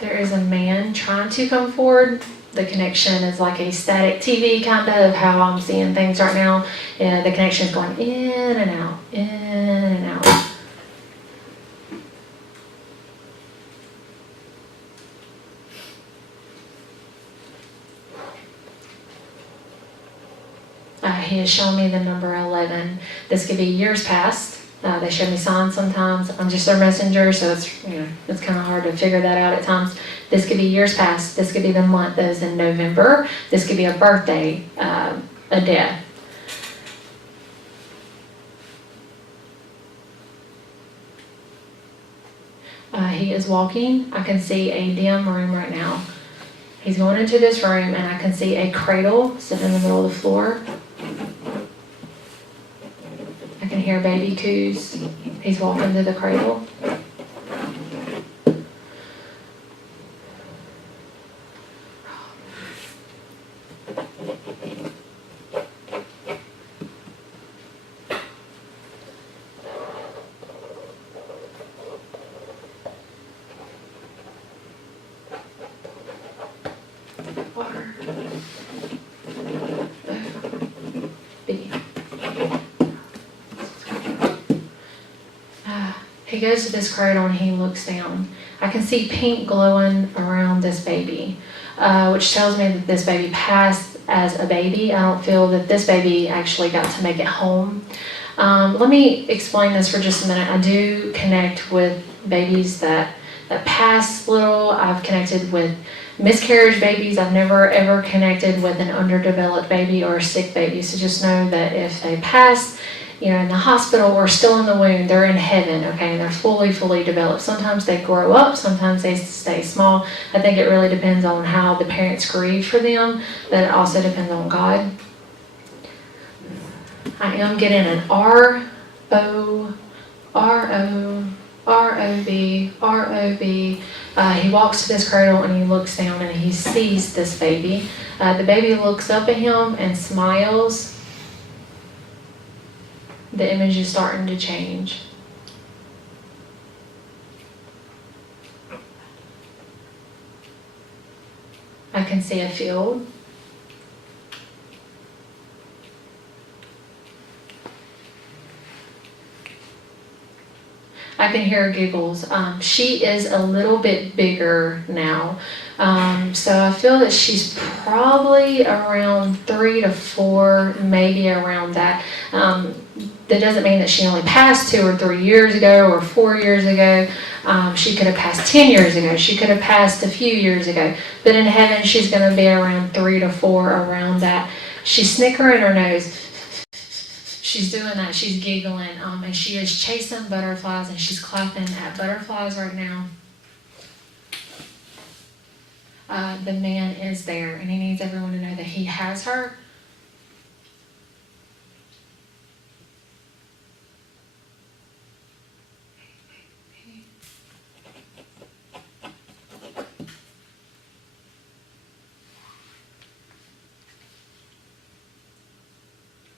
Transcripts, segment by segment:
There is a man trying to come forward. The connection is like a static TV kind of how I'm seeing things right now. Yeah, the connection is going in and out, in and out. He has shown me the number 11. This could be years past. They show me signs sometimes. I'm just their messenger, so it's it's kind of hard to figure that out at times. This could be years past. This could be the month that is in November. This could be a birthday, a death. He is walking. I can see a dim room right now. He's going into this room, and I can see a cradle sitting in the middle of the floor. I can hear baby coos. He's walking to the cradle. Water. He goes to this cradle and he looks down. I can see pink glowing around this baby, which tells me that this baby passed as a baby. I don't feel that this baby actually got to make it home. Let me explain this for just a minute. I do connect with babies that pass little. I've connected with miscarriage babies. I've never ever connected with an underdeveloped baby or a sick baby. So just know that if they pass, in the hospital or still in the womb, they're in heaven, okay? They're fully developed. Sometimes they grow up, sometimes they stay small. I think it really depends on how the parents grieve for them, but it also depends on God. I am getting an R-O, R-O, R-O-B, R-O-B. He walks to this cradle and he looks down and he sees this baby. The baby looks up at him and smiles. The image is starting to change. I can see a field. I can hear giggles. She is a little bit bigger now. So I feel that she's probably around 3 to 4, maybe around that. That doesn't mean that she only passed 2 or 3 years ago or 4 years ago. She could have passed 10 years ago. She could have passed a few years ago. But in heaven, she's going to be around 3 to 4, around that. She's snickering her nose. She's doing that. She's giggling. And she is chasing butterflies, and she's clapping at butterflies right now. The man is there, and he needs everyone to know that he has her.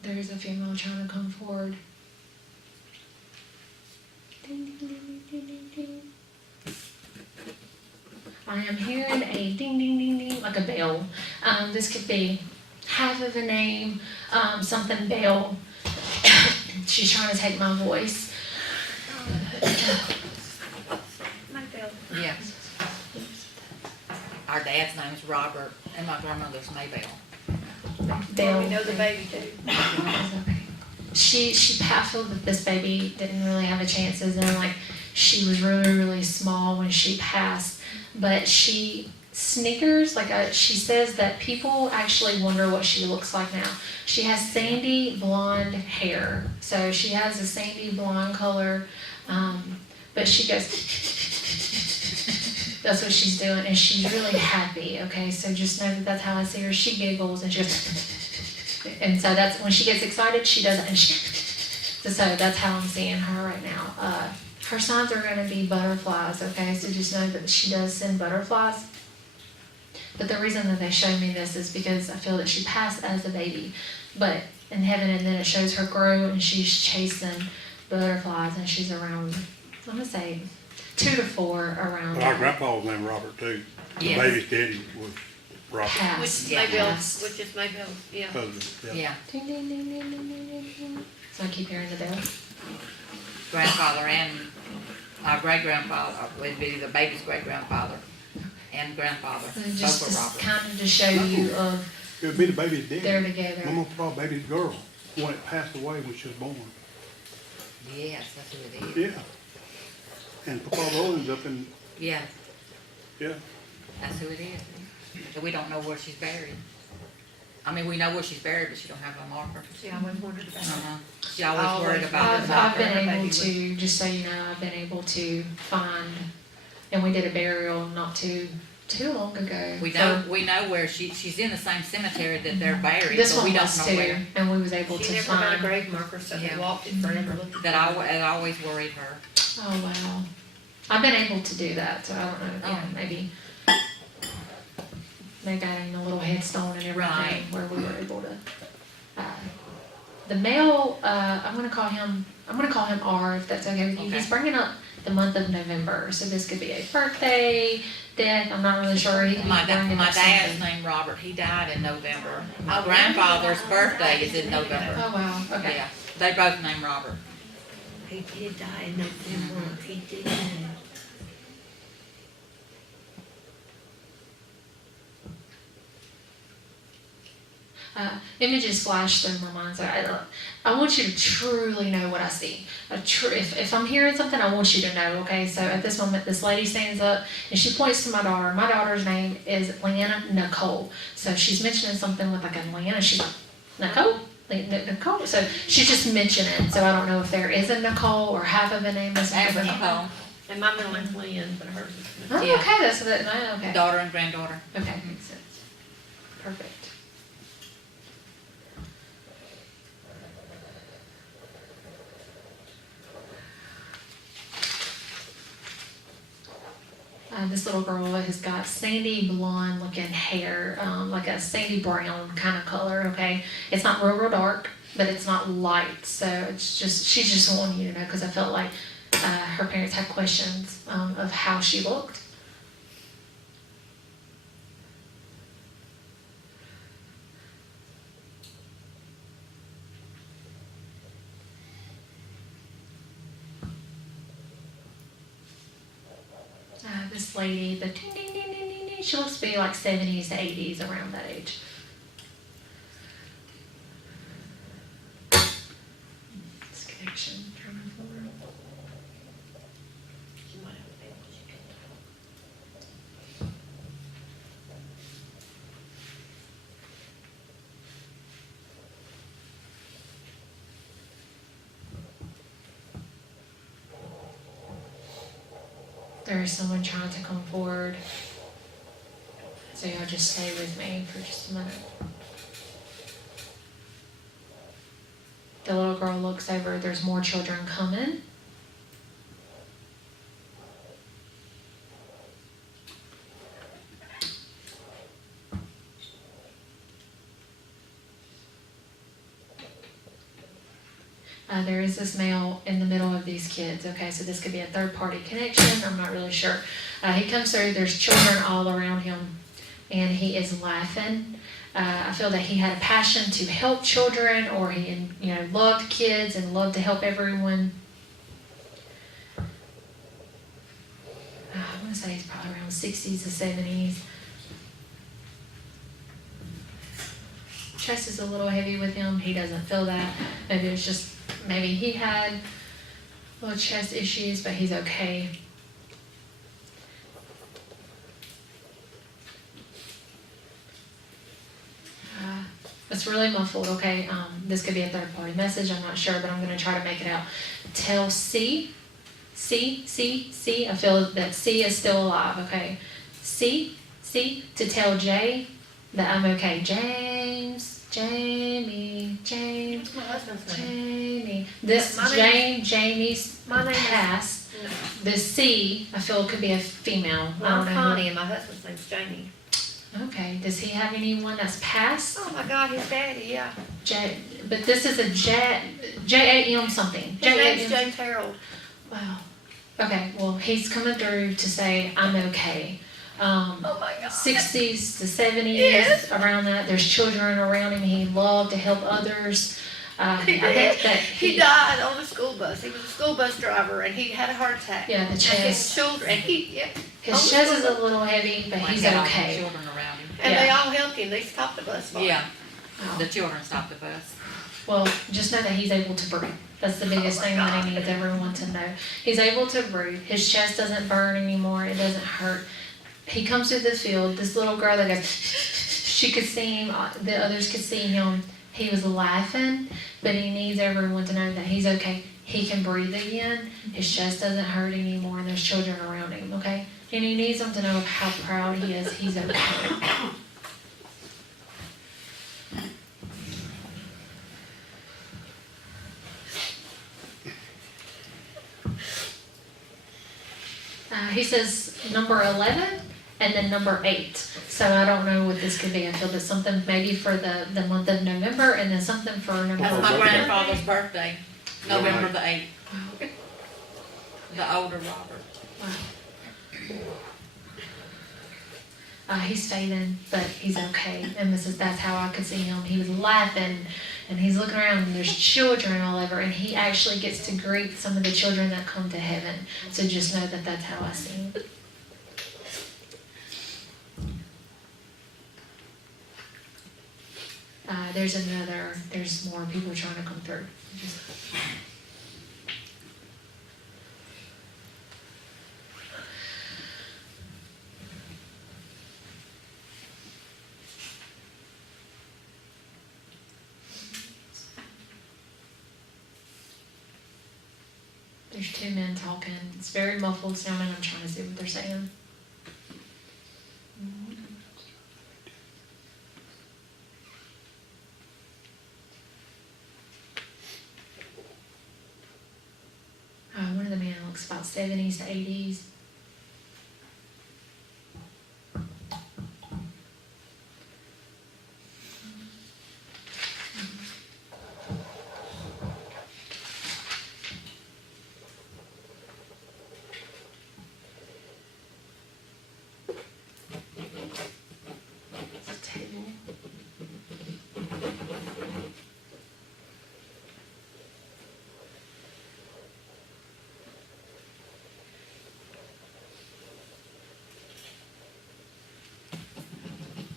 There's a female trying to come forward. Ding, ding, ding, ding, ding, ding. I am hearing a ding, ding, ding, ding, like a bell. This could be half of a name, something bell. She's trying to take my voice. My bell. Yeah. Our dad's name is Robert, and my grandmother's Maybell. Bell. We know the baby too. Okay. She I feel that this baby didn't really have a chances, and like she was really small when she passed, but she snickers, she says that people actually wonder what she looks like now. She has sandy blonde hair, so she has a sandy blonde color, but she goes that's what she's doing, and she's really happy, okay? So just know that that's how I see her. She giggles, and she goes, and so that's, when she gets excited, she does it, and so that's how I'm seeing her right now. Her signs are going to be butterflies, okay? So just know that she does send butterflies. But the reason that they show me this is because I feel that she passed as a baby, but in heaven, and then it shows her grow, and she's chasing butterflies, and she's around, I'm going to say, 2 to 4 around. Well, our there. grandpa was named Robert too. The Yes. baby's daddy was Robert. Passed. Which Yeah. Maybell's, which is Maybell's, yeah. Husband, yeah. Yeah, Ding, ding, ding, ding, ding, ding, ding, ding. So I keep hearing the bell. grandfather and our great-grandfather, would be the baby's great-grandfather and grandfather, And both just were Robert. kind of to show you of It would be the baby's daddy. they're together. Mama thought baby's girl, one that passed away when she was born. Yes, that's who it is. Yeah. And Papa Rollins up in, Yeah, yeah. that's who it is. But we don't know where she's buried. I mean, we know where she's buried, but she don't have a marker. Yeah, I always wondered about that. Uh-huh. She always worried about I've the been marker. able baby to, just so you know, I've been able to find, and we did a burial not too long ago. We know where she's in the same cemetery that they're buried, This but we one don't was know too, where. and we was able She to never had a find. grave marker, so they Yeah. walked it forever looking. That it always worried her. Oh, wow. I've been able to do that, so I don't know, yeah, Oh. maybe they got in a little headstone and everything Right. where we were able to. The male, I'm gonna call him R if that's okay with you. Okay. He's bringing up the month of November, so this could be a birthday, death, I'm not really sure. He could be My bringing up dad's something. named Robert. He died in November. My Oh, grandfather's really? birthday is in November. Oh, wow, okay. Yeah, they both named Robert. He did die in November, he did. Images flash through my mind, so I want you to truly know what I see. If I'm hearing something, I want you to know, okay? So at this moment, this lady stands up and she points to my daughter. My daughter's name is Leanna Nicole. So she's mentioning something with like a Leanna, she's like, Nicole? Nicole? So she's just mentioning, so I don't know if there is a Nicole or half of a name is After Nicole, And my middle name's Lynn, but hers is. Oh, Yeah. okay, that's that, okay. daughter and granddaughter. Okay, makes sense. Perfect. This little girl has got sandy blonde looking hair, like a sandy brown kind of color, okay? It's not real dark, but it's not light, so it's just, she's just wanting you to know, because I felt like her parents had questions of how she looked. This lady, the ding, ding, ding, ding, ding, ding, she looks to be like 70s to 80s, around that age. This connection, trying to forward. She might have a baby, she could. There is someone trying to come forward. So y'all just stay with me for just a minute. The little girl looks over, there's more children coming. There is this male in the middle of these kids, okay, so this could be a third-party connection, I'm not really sure. He comes through, there's children all around him, and he is laughing. I feel that he had a passion to help children, or he, loved kids and loved to help everyone. I want to say he's probably around 60s to 70s. Chest is a little heavy with him. He doesn't feel that. Maybe he had little chest issues, but he's okay. It's really muffled, okay? This could be a third-party message, I'm not sure, but I'm going to try to make it out. Tell C. I feel that C is still alive, okay? C, to tell J that I'm okay. Jamie. What's my husband's name? Jamie. This My name Jamie's My name is. passed. No. The C, I feel could be a female. Well, I'm I don't know. Connie and my husband's name's Jamie. Okay, does he have anyone that's passed? Oh my God, his daddy, yeah. But this is a J-A-M something. His name's J-A-M. James Harold. Wow. Okay, well, he's coming through to say, I'm okay. Oh my God. 60s to 70s, Yes. around that. There's children around him. He loved to help others. I think that He died on a school bus. He was a school bus driver, and he had a heart attack. Yeah, the And his chest. children, and His chest is a little heavy, but Like he's had all the okay. children around him. and Yeah. they all helped him. They stopped the bus for him. Yeah, Wow. the children stopped the bus. Well, just know that he's able to breathe. That's the biggest Oh my thing that God. he needs everyone to know. He's able to breathe. His chest doesn't burn anymore. It doesn't hurt. He comes through the field. This little girl that goes, she could see him. The others could see him. He was laughing, but he needs everyone to know that he's okay. He can breathe again. His chest doesn't hurt anymore, and there's children around him, okay? And he needs them to know how proud he is. He's okay. He says number 11 and then number 8. So I don't know what this could be. I feel that something maybe for the month of November and then something for number That's my 11. grandfather's birthday, November the 8th, the older Robert. He's fading, but he's okay. And that's how I could see him. He was laughing, and he's looking around, and there's children all over, and he actually gets to greet some of the children that come to heaven. So just know that that's how I see him. There's more people trying to come through. There's 2 men talking. It's very muffled sounding. I'm trying to see what they're saying. One of the men looks about 70s to 80s.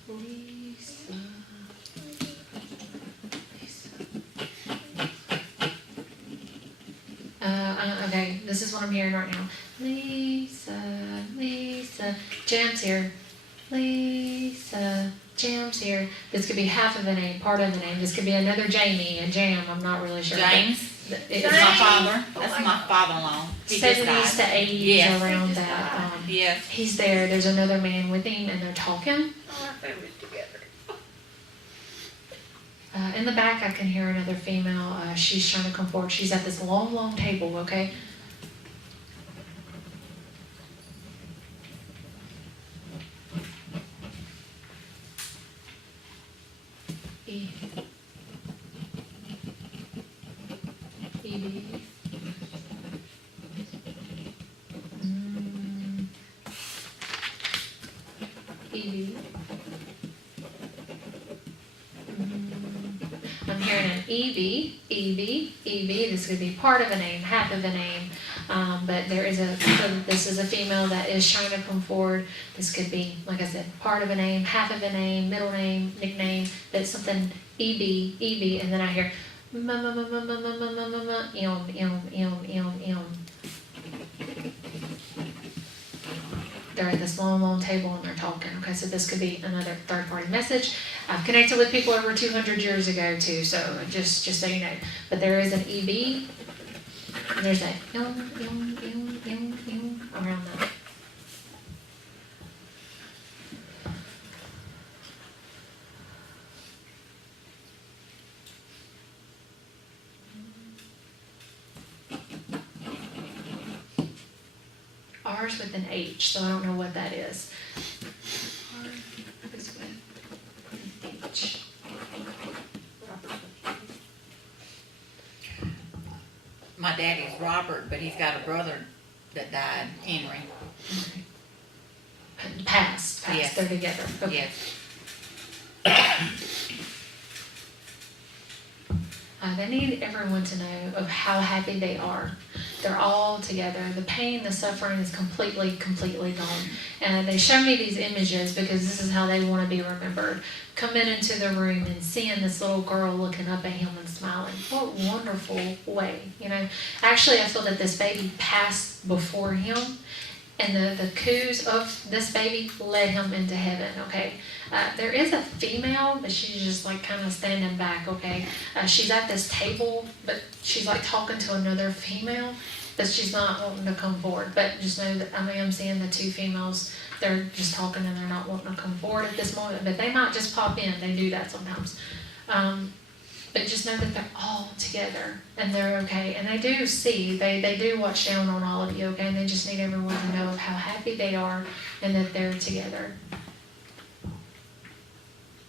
Lisa. Okay, this is what I'm hearing right now. Lisa, Jam's here. Lisa, Jam's here. This could be half of a name, part of a name. This could be another Jamie, a Jam. I'm not really sure. James, It's that's my father, that's my father-in-law. He just 70s died. to 80s Yes. around He just that. died. Yes, He's there. There's another man with him, and they're talking. All our families together. In the back, I can hear another female. She's trying to come forward. She's at this long, long table, okay? E. E. E. I'm hearing an EV. This could be part of a name, half of a name. But this is a female that is trying to come forward. This could be, like I said, part of a name, half of a name, middle name, nickname, but it's something EV, and then I hear They're at this long, long table and they're talking. Okay, so this could be another third-party message. I've connected with people over 200 years ago too, so just so you know. But there is an EB, and there's that around that. R's with an H, so I don't know what that is. R is with an H. my daddy's Robert, but he's got a brother that died, Henry. Past, Yes. they're together. Okay. Yes. They need everyone to know of how happy they are. They're all together. The pain, the suffering is completely gone. And they show me these images because this is how they want to be remembered. Coming into the room and seeing this little girl looking up at him and smiling. What a wonderful way, you know. Actually, I feel that this baby passed before him, and the coos of this baby led him into heaven, okay? There is a female, but she's just like kind of standing back, okay? She's at this table, but she's like talking to another female, but she's not wanting to come forward. But just know that I am seeing the two females, they're just talking and they're not wanting to come forward at this moment, but they might just pop in. They do that sometimes. But just know that they're all together and they're okay. And they do see, they do watch down on all of you, okay? And they just need everyone to know of how happy they are and that they're together.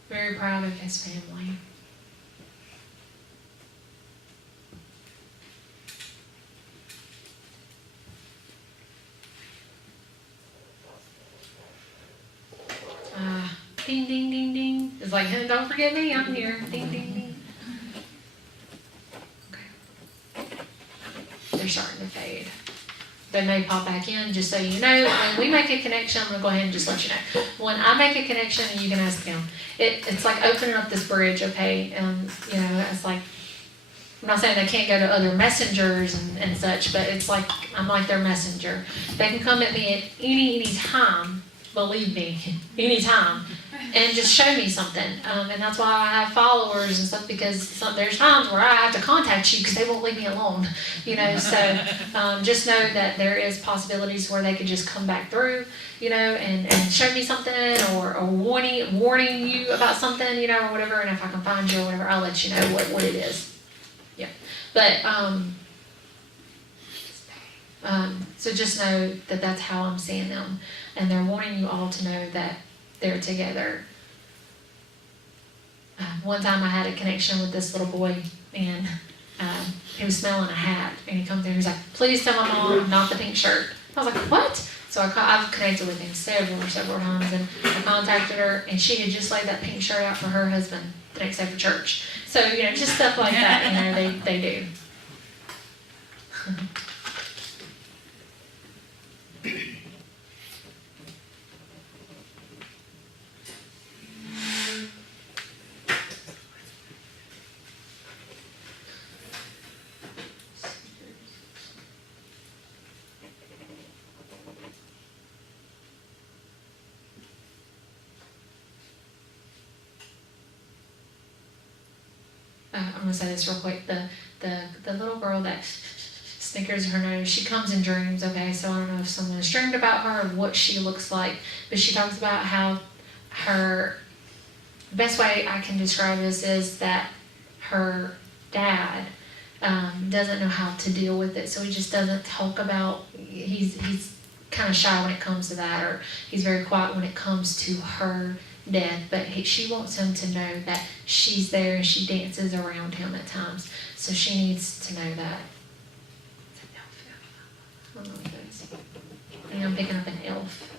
Very proud of his family. Ding, ding, ding, ding. It's like, hey, don't forget me, I'm here. Ding, ding, ding. Okay. They're starting to fade. They may pop back in, just so you know. When we make a connection, I'm going to go ahead and just let you know. When I make a connection, and you can ask them, it's like opening up this bridge, okay? You know, it's like, I'm not saying they can't go to other messengers and such, but it's like, I'm like their messenger. They can come at me at any time, believe me, anytime, and just show me something. And that's why I have followers and stuff, because there's times where I have to contact you because they won't leave me alone, you know. So just know that there is possibilities where they could just come back through, you know, and show me something or warning you about something, you know, or whatever. And if I can find you or whatever, I'll let you know what it is. Yeah. But so just know that that's how I'm seeing them. And they're wanting you all to know that they're together. One time I had a connection with this little boy, and he was smelling a hat. And he comes in and he's like, please tell my mom, not the pink shirt. I was like, what? So I've connected with him several times. And I contacted her, and she had just laid that pink shirt out for her husband the next day for church. So, you know, just stuff like that, you know, they do. I'm gonna say this real quick. The little girl that snickers her nose, she comes in dreams, okay? So I don't know if someone has dreamed about her or what she looks like, but she talks about how the best way I can describe this is that her dad doesn't know how to deal with it, so he just doesn't talk about, he's kind of shy when it comes to that, or he's very quiet when it comes to her death, but she wants him to know that she's there and she dances around him at times, so she needs to know that. I don't know what that is. I think I'm picking up an elf.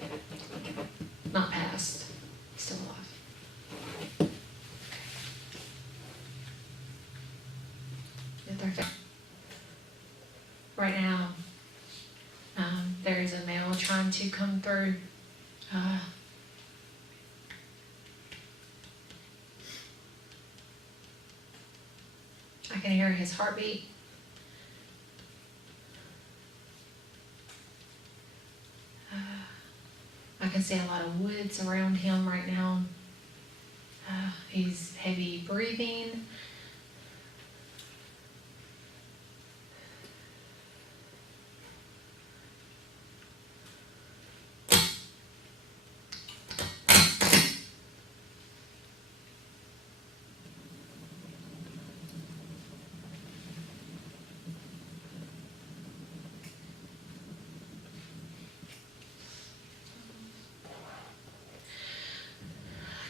Not past. Still alive. Okay. Right now, there is a male trying to come through. I can hear his heartbeat. I can see a lot of woods around him right now. He's heavy breathing.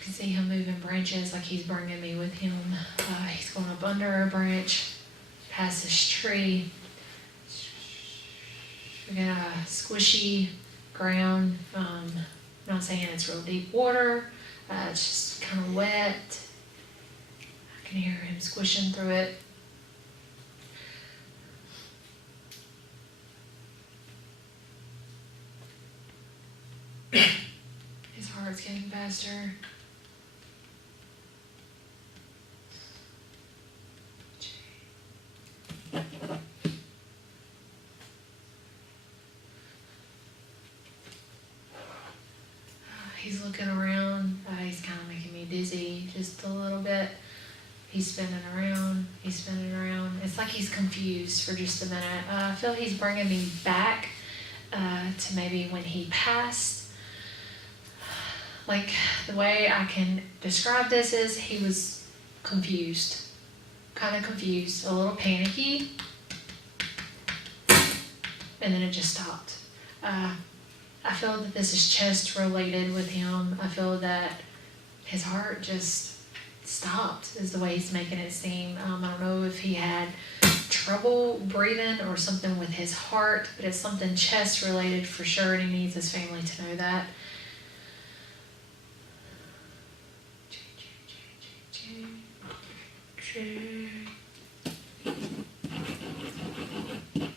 See him moving branches like he's bringing me with him. He's going up under a branch, past this tree. got a squishy ground. I'm not saying it's real deep water. It's just kind of wet. I can hear him squishing through it. His heart's getting faster. He's looking around. He's kind of making me dizzy just a little bit. He's spinning around. He's spinning around. It's like he's confused for just a minute. I feel he's bringing me back to maybe when he passed. Like, the way I can describe this is he was confused. Kind of confused. A little panicky. And then it just stopped. I feel that this is chest related with him. I feel that his heart just stopped, is the way he's making it seem. I don't know if he had trouble breathing or something with his heart, but it's something chest related for sure, and he needs his family to know that.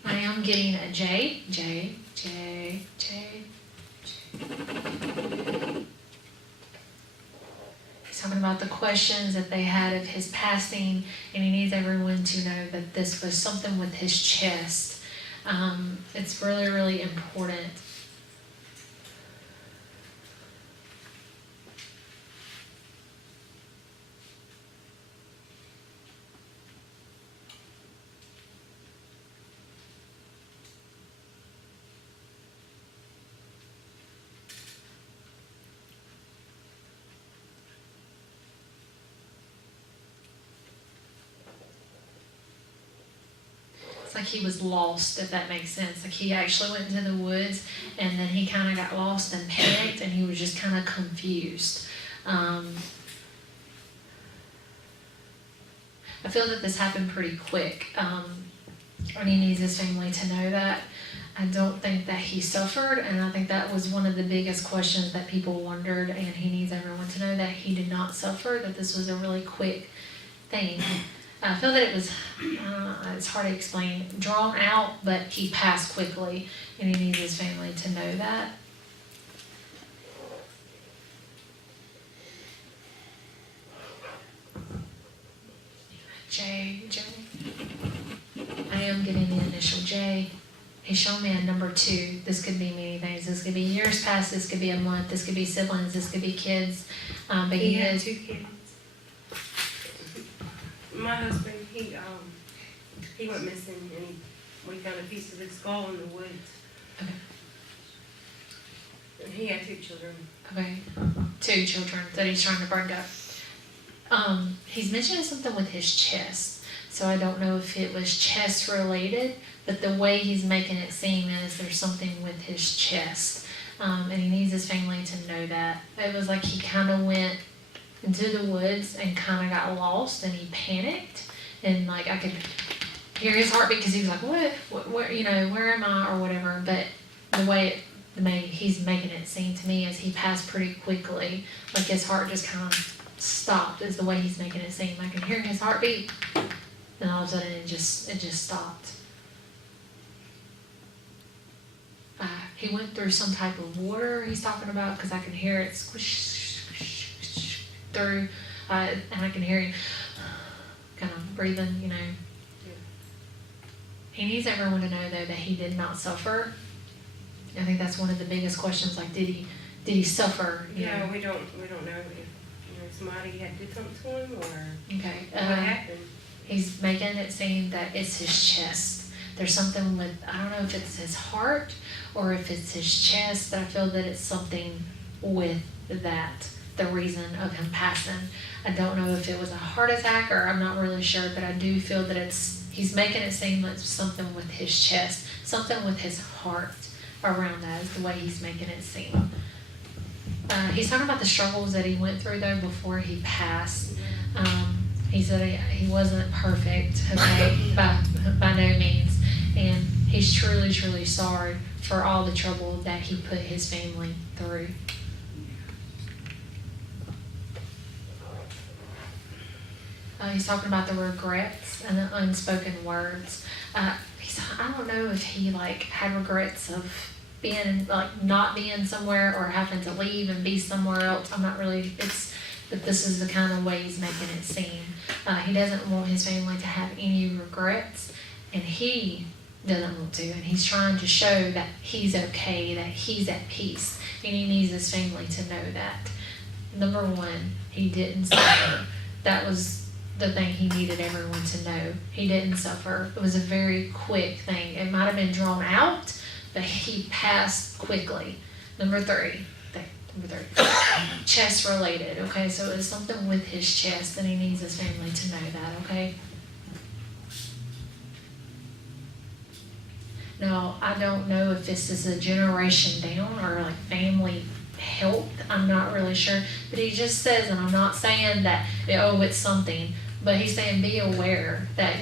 I am getting a J. He's talking about the questions that they had of his passing, and he needs everyone to know that this was something with his chest. It's really, really important. It's like he was lost, if that makes sense. Like he actually went into the woods and then he kind of got lost and panicked and he was just kind of confused. I feel that this happened pretty quick. And he needs his family to know that. I don't think that he suffered, and I think that was one of the biggest questions that people wondered, and he needs everyone to know that he did not suffer, that this was a really quick thing. I feel that it was, it's hard to explain, drawn out, but he passed quickly, and he needs his family to know that. J. I am getting the initial J. He's shown me a number 2. This could be many things. This could be years past. This could be a month. This could be siblings. This could be kids. But He had is 2 kids. My husband, he went missing, and we found a piece of his skull in the woods. Okay. And he had 2 children. Okay. 2 children that he's trying to bring up. He's mentioning something with his chest. So I don't know if it was chest related, but the way he's making it seem is there's something with his chest. And he needs his family to know that. It was like he kind of went into the woods and kind of got lost and he panicked. And like I could hear his heartbeat because he was like, what, where am I or whatever. But the way he's making it seem to me is he passed pretty quickly. Like his heart just kind of stopped is the way he's making it seem. I can hear his heartbeat. And all of a sudden it just stopped. He went through some type of water he's talking about because I can hear it squish through, and I can hear him kind of breathing, He needs everyone to know though that he did not suffer. I think that's one of the biggest questions. Like, did he suffer? Yeah, we don't know if somebody had did something to him or Okay. what happened. He's making it seem that it's his chest. There's something with, I don't know if it's his heart or if it's his chest, but I feel that it's something with that, the reason of him passing. I don't know if it was a heart attack or I'm not really sure, but I do feel that he's making it seem like something with his chest, something with his heart around that is the way he's making it seem. He's talking about the struggles that he went through though before he passed. He said he wasn't perfect, okay, by no means. And he's truly, truly sorry for all the trouble that he put his family through. He's talking about the regrets and the unspoken words. I don't know if he like had regrets of being like not being somewhere or having to leave and be somewhere else. I'm not really. But this is the kind of way he's making it seem. He doesn't want his family to have any regrets, and he doesn't want to. And he's trying to show that he's okay, that he's at peace, and he needs his family to know that. Number one, he didn't suffer. That was the thing he needed everyone to know. He didn't suffer. It was a very quick thing. It might have been drawn out, but he passed quickly. Number three, chest related, okay? So it was something with his chest, and he needs his family to know that, okay? Now, I don't know if this is a generation down or like family health. I'm not really sure. But he just says, and I'm not saying that, oh, it's something, but he's saying be aware that,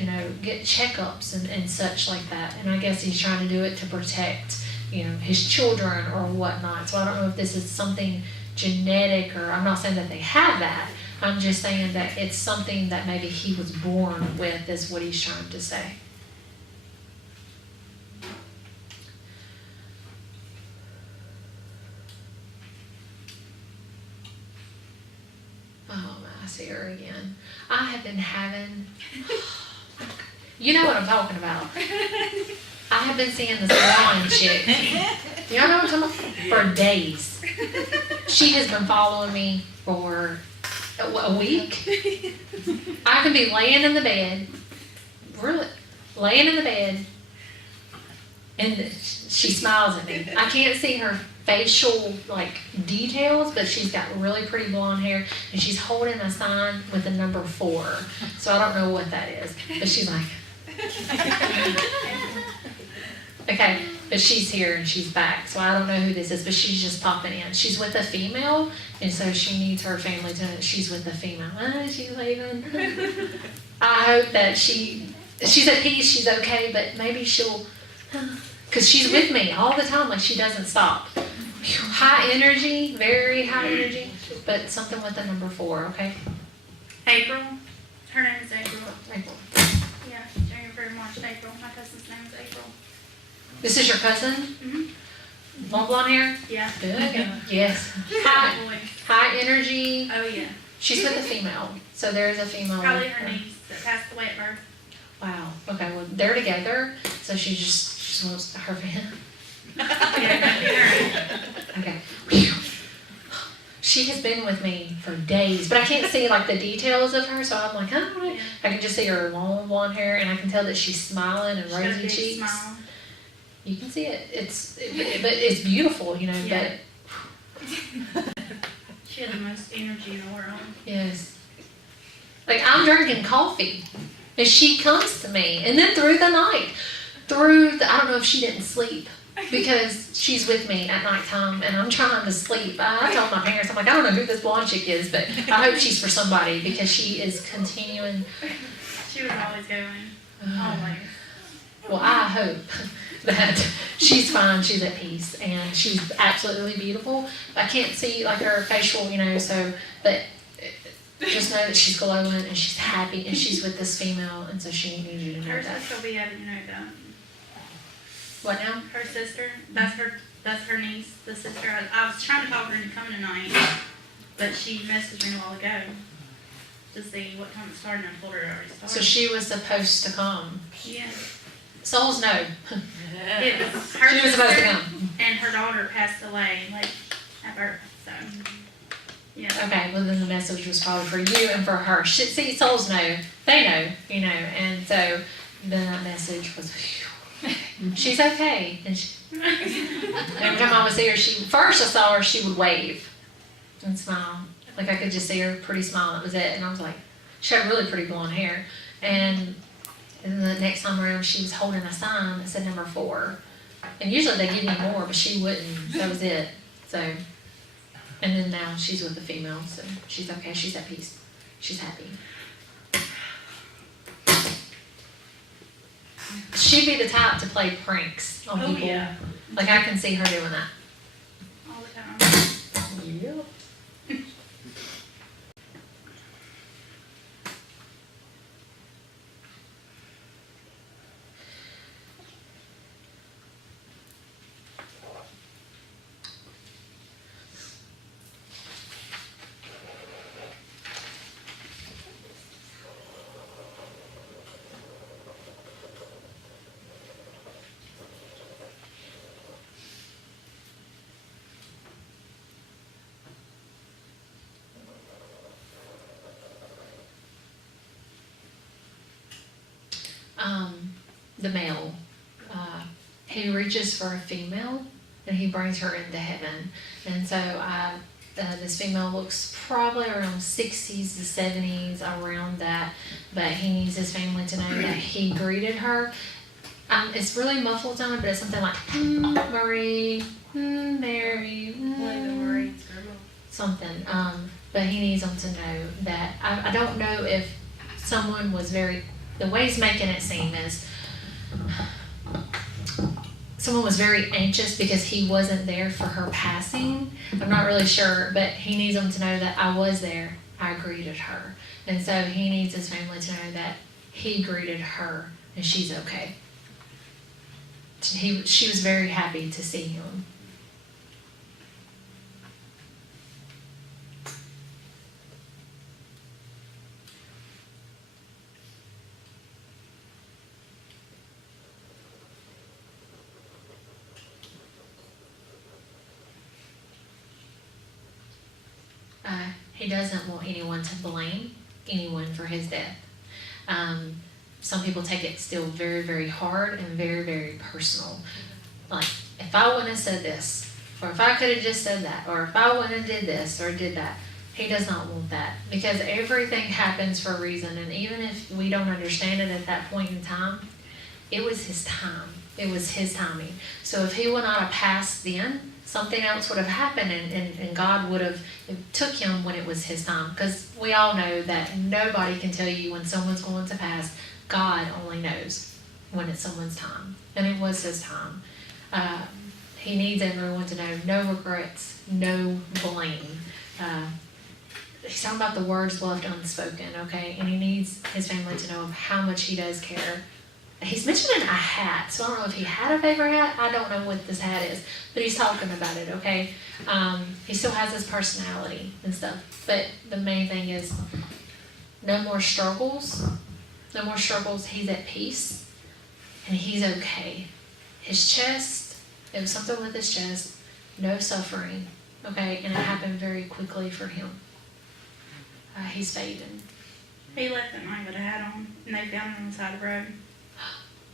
get checkups and such like that. And I guess he's trying to do it to protect, his children or whatnot. So I don't know if this is something genetic, or I'm not saying that they have that. I'm just saying that it's something that maybe he was born with, is what he's trying to say. Oh, I see her again. I have been having, you know what I'm talking about. I have been seeing this blonde chick. Y'all know what I'm talking about? For days. She has been following me for a week. I can be laying in the bed, and she smiles at me. I can't see her facial details, but she's got really pretty blonde hair, and she's holding a sign with the number 4. So I don't know what that is, but she's like, okay, but she's here and she's back, so I don't know who this is, but she's just popping in. She's with a female, and so she needs her family to know that she's with a female. She's leaving. I hope that she's at peace, she's okay, but maybe she'll, because she's with me all the time, she doesn't stop. High energy, very high energy, but something with the number 4, okay? April. Her name is April. April. Yeah, January, February, March, April. My cousin's name is April. This is your cousin? Mm-hmm. Long blonde hair? Yeah. Good. Yes. Boy. High energy. Oh, yeah. She's with a female. So there's a female. Probably with her niece that passed away at birth. Wow. Okay, well, they're together, so she just wants her fan. Okay. Whew. She has been with me for days, but I can't see the details of her, so I'm like, oh, I can just see her long blonde hair, and I can tell that she's smiling and She's got a rosy big cheeks. smile. You can see it. But it's beautiful, Yeah. but She had the most energy in the world. yes. I'm drinking coffee, and she comes to me, and then through the night, I don't know if she didn't sleep, because she's with me at nighttime, and I'm trying to sleep. I told my parents, I'm like, I don't know who this blonde chick is, but I hope she's for somebody, because she is continuing. She was always going. Always. Well, I hope that she's fine, she's at peace, and she's absolutely beautiful. I can't see her facial, so, but just know that she's glowing and she's happy and she's with this female, and so she needs you to know Her that. sister will be having that. What now? Her sister, that's her niece, the sister. I was trying to talk her into coming tonight, but she messaged me a while ago to see what time it started, and I told her it already started. So she was supposed to come. Yeah. Souls know. It was her She was supposed to sister come. and her daughter passed away, at birth, so, yeah. Okay, well then the message was probably for you and for her. See, souls know. They know, and so then that message was, she's okay. And every time I would see her, first I saw her, she would wave and smile. I could just see her pretty smile, that was it. And I was like, she had really pretty blonde hair. And the next time around, she was holding a sign that said number 4. And usually they give you more, but she wouldn't. That was it. So, and then now she's with a female, so she's okay. She's at peace. She's happy. She'd be the type to play pranks on Oh, people. yeah, Like I can see her doing that. all the time. Yep. The male, he reaches for a female and he brings her into heaven. And so this female looks probably around 60s to 70s, around that, but he needs his family to know that he greeted her. It's really muffled down, but it's something like, Marie, Mary, Marie's grandma. something. But he needs them to know that. I don't know if someone was the way he's making it seem is someone was very anxious because he wasn't there for her passing. I'm not really sure, but he needs them to know that I was there. I greeted her. And so he needs his family to know that he greeted her and she's okay. She was very happy to see him. He doesn't want anyone to blame anyone for his death. Some people take it still very, very hard and very, very personal. Like, if I wouldn't have said this, or if I could have just said that, or if I wouldn't have did this or did that, he does not want that. Because everything happens for a reason, and even if we don't understand it at that point in time, it was his time. It was his timing. So if he would not have passed then, something else would have happened, and God would have took him when it was his time. Because we all know that nobody can tell you when someone's going to pass. God only knows when it's someone's time. And it was his time. He needs everyone to know no regrets, no blame. He's talking about the words left unspoken, okay? And he needs his family to know how much he does care. He's mentioning a hat, so I don't know if he had a favorite hat. I don't know what this hat is, but he's talking about it, okay? He still has his personality and stuff, but the main thing is no more struggles. No more struggles. He's at peace, and he's okay. His chest, it was something with his chest, no suffering, okay? And it happened very quickly for him. He's fading. He left at night with a hat on, and they found him on the side of the road.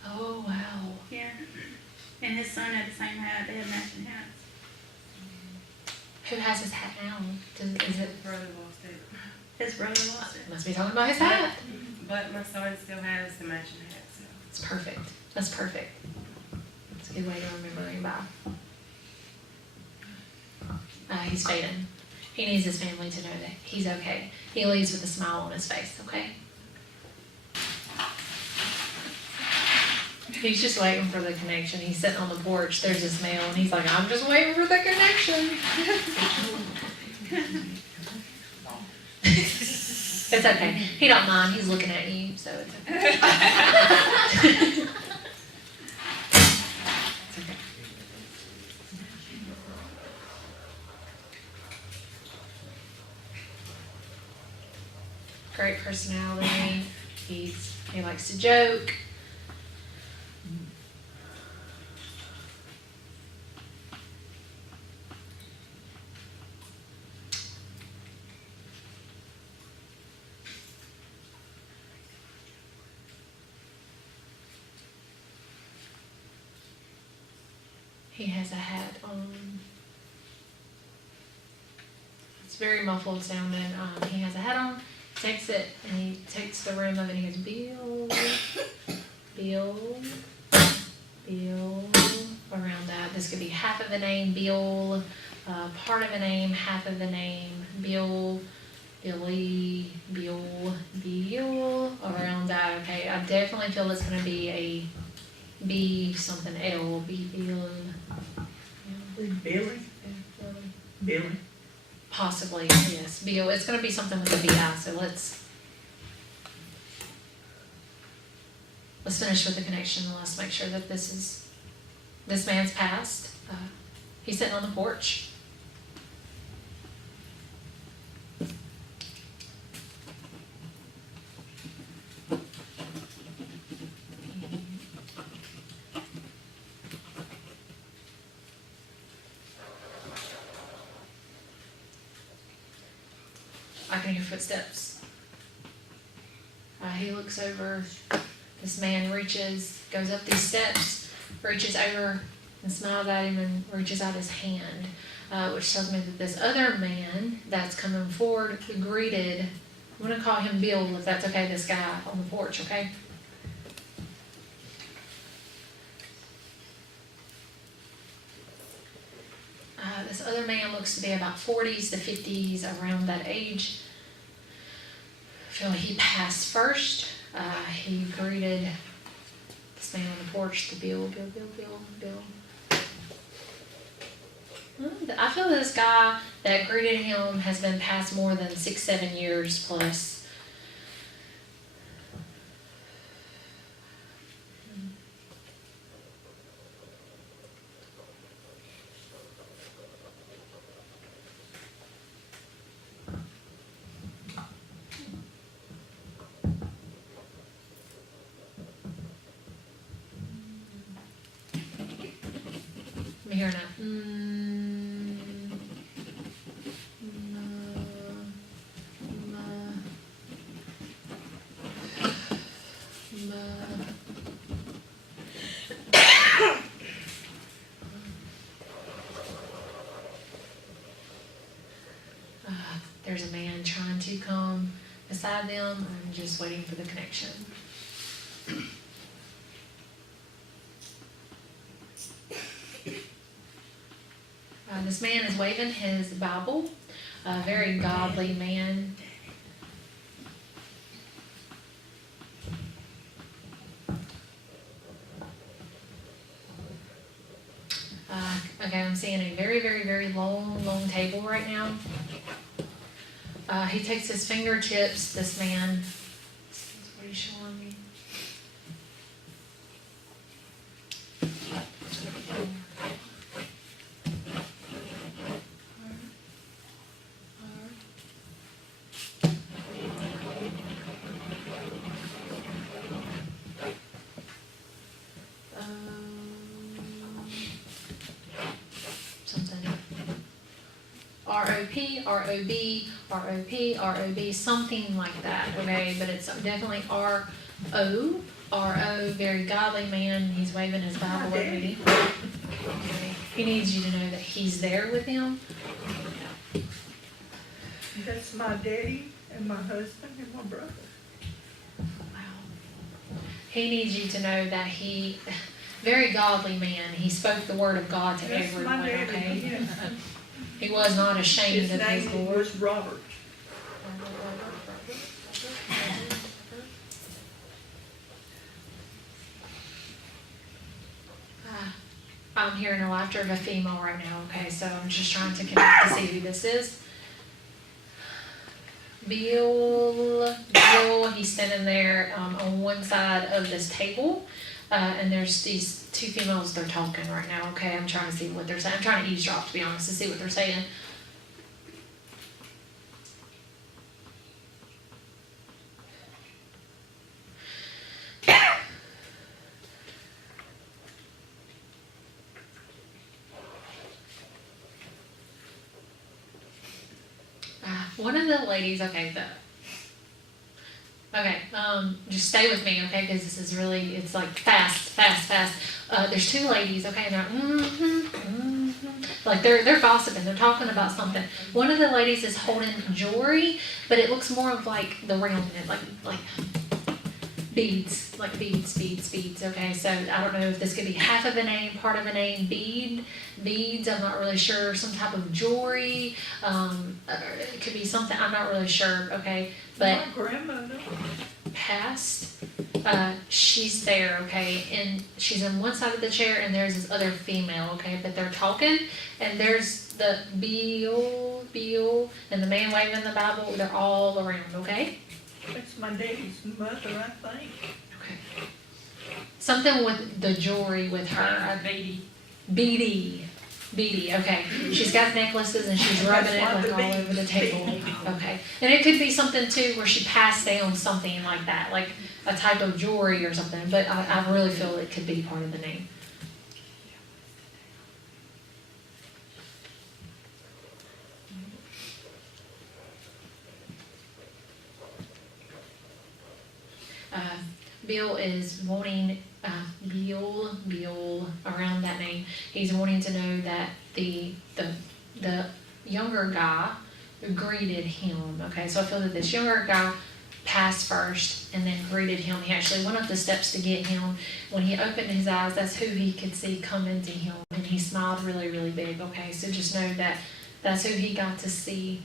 Oh, wow. Yeah. And his son had the same hat. They had matching hats. Who has his hat now? Is it? His brother lost it. His brother lost it. Must be talking about his hat. But my son still has the matching hat, so. It's perfect. That's perfect. It's a good way to remember him by. He's fading. He needs his family to know that he's okay. He leaves with a smile on his face, okay? He's just waiting for the connection. He's sitting on the porch. There's this male, and he's like, I'm just waiting for the connection. It's okay. He don't mind. He's looking at you, so it's okay. It's okay. Great personality. He likes to joke. He has a hat on. It's very muffled sounding. He has a hat on, takes it, and he takes the rim of it and he goes, Bill, around that. This could be half of the name, Bill, part of a name, half of the name, Bill, Billy, Bill, around that, okay? I definitely feel it's going to be a B something L, B Bill. Billy, Billy. Possibly, yes, Bill, it's gonna be something with a B-I, so let's finish with the connection, and let's make sure that this man's passed. He's sitting on the porch. I can hear footsteps. He looks over. This man goes up these steps, reaches over and smiles at him and reaches out his hand, which tells me that this other man that's coming forward greeted, I'm going to call him Bill, if that's okay, this guy on the porch, okay? This other man looks to be about 40s to 50s, around that age. I feel like he passed first. He greeted this man on the porch, the Bill. I feel this guy that greeted him has been passed more than 6-7 years plus. Let me hear now. There's a man trying to come beside them. I'm just waiting for the connection. This man is waving his Bible, a very godly man. Okay, I'm seeing a very, very, very long table right now. He takes his fingertips, this man. This is what he's showing me. R-O-P, R-O-B, R-O-P, R-O-B, something like that, okay? But it's definitely R-O, R-O, very godly man. He's waving his Bible over me. Okay. He needs you to know that he's there with him. That's my daddy and my husband and my brother. Wow. He needs you to know that he, very godly man, he spoke the word of God to That's everyone, my daddy, okay? yes. He was not ashamed His of his name Lord. was Robert. I'm hearing the laughter of a female right now, okay? So I'm just trying to connect to see who this is. Bill, he's standing there on one side of this table, and there's these two females, they're talking right now, okay? I'm trying to see what they're saying. I'm trying to eavesdrop, to be honest, to see what they're saying. One of the ladies, just stay with me, okay, because this is really, it's like fast. There's two ladies, okay, and they're, like they're gossiping, they're talking about something. One of the ladies is holding jewelry, but it looks more of like the roundness, like beads, okay, so I don't know if this could be half of a name, part of a name, beads, I'm not really sure, some type of jewelry, it could be something, I'm not really sure, okay, but. My grandmother. passed, she's there, okay, and she's on one side of the chair, and there's this other female, okay, but they're talking, and there's the Bill, and the man waving the Bible, they're all around, okay? It's my daddy's mother, I think. Okay. Something with the jewelry with her, Beady, okay. She's got necklaces and she's rubbing it That's like what the all over the beads table. be. Okay. And it could be something too where she passed down something like that, like a type of jewelry or something, but I really feel it could be part of the name. Bill is wanting, Bill, around that name, he's wanting to know that the younger guy greeted him, okay? So I feel that this younger guy passed first and then greeted him. He actually went up the steps to get him. When he opened his eyes, that's who he could see coming to him, and he smiled really, really big, okay? So just know that that's who he got to see.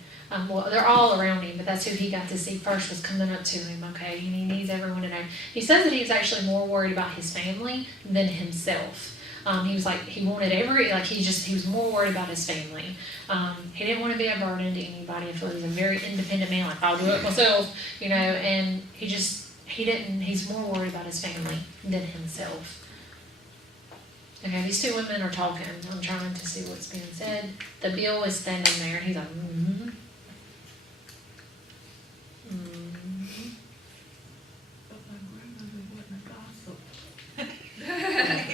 Well, they're all around him, but that's who he got to see first was coming up to him, okay? And he needs everyone to know. He says that he's actually more worried about his family than himself. He was like, he wanted he was more worried about his family. He didn't want to be a burden to anybody. I feel he's a very independent man, like, I'll do it myself, you know, and he's more worried about his family than himself. Okay, these two women are talking. I'm trying to see what's being said. The Bill is standing there, and he's like, mm-hmm. Mm-hmm. But my grandmother wasn't a gossip.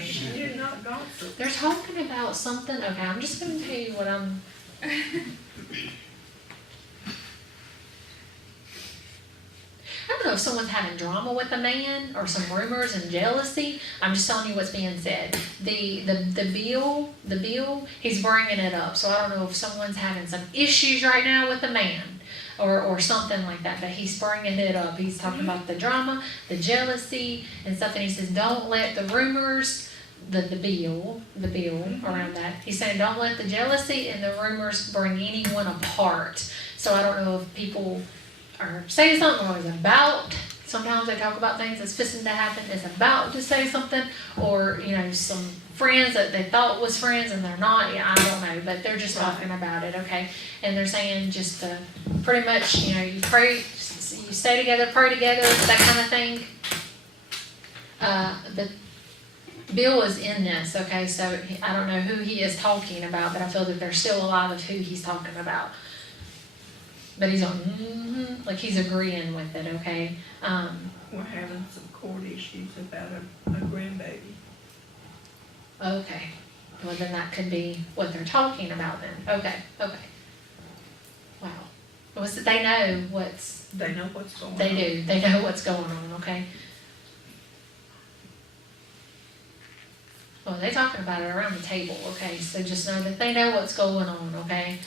She did not gossip. They're talking about something. Okay, I'm just going to tell you what I'm. I don't know if someone's having drama with a man or some rumors and jealousy. I'm just telling you what's being said. The Bill, he's bringing it up. So I don't know if someone's having some issues right now with a man or something like that. But he's bringing it up. He's talking about the drama, the jealousy, and stuff. And he says, don't let the rumors. The bill around that. He's saying don't let the jealousy and the rumors bring anyone apart. So I don't know if people are saying something or is about. Sometimes they talk about things that's fixing to happen, is about to say something, or you know, some friends that they thought was friends and they're not. Yeah, I don't know, but they're just talking about it, okay? And they're saying just to pretty much, you know, you pray, you stay together, pray together, that kind of thing. But Bill is in this, okay, so I don't know who he is talking about, but I feel that there's still a lot of who he's talking about. But he's on, like he's agreeing with it, okay? We're having some court issues about a grandbaby. Okay. Well, then that could be what they're talking about then. Okay. Wow. Well, so they know what's, They know what's going on. they do. They know what's going on, okay? Well, they're talking about it around the table, okay? So just know that they know what's going on, okay?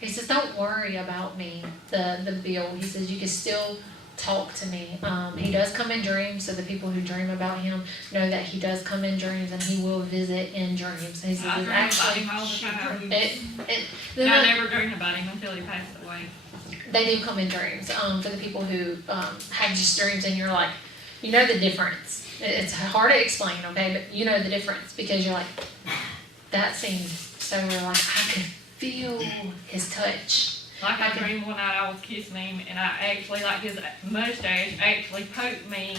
He says, don't worry about me, the Bill. He says, you can still talk to me. He does come in dreams, so the people who dream about him know that he does come in dreams and he will visit in dreams. He says, I dream about him all the time. I never dreamed about him until he passed away. They do come in dreams. For the people who have just dreams and you're like, you know the difference. It's hard to explain, okay, but you know the difference because you're like, that seems so real. Like I could feel his touch. Like I dreamed one night I was kissing him, and I actually, like his mustache actually poked me,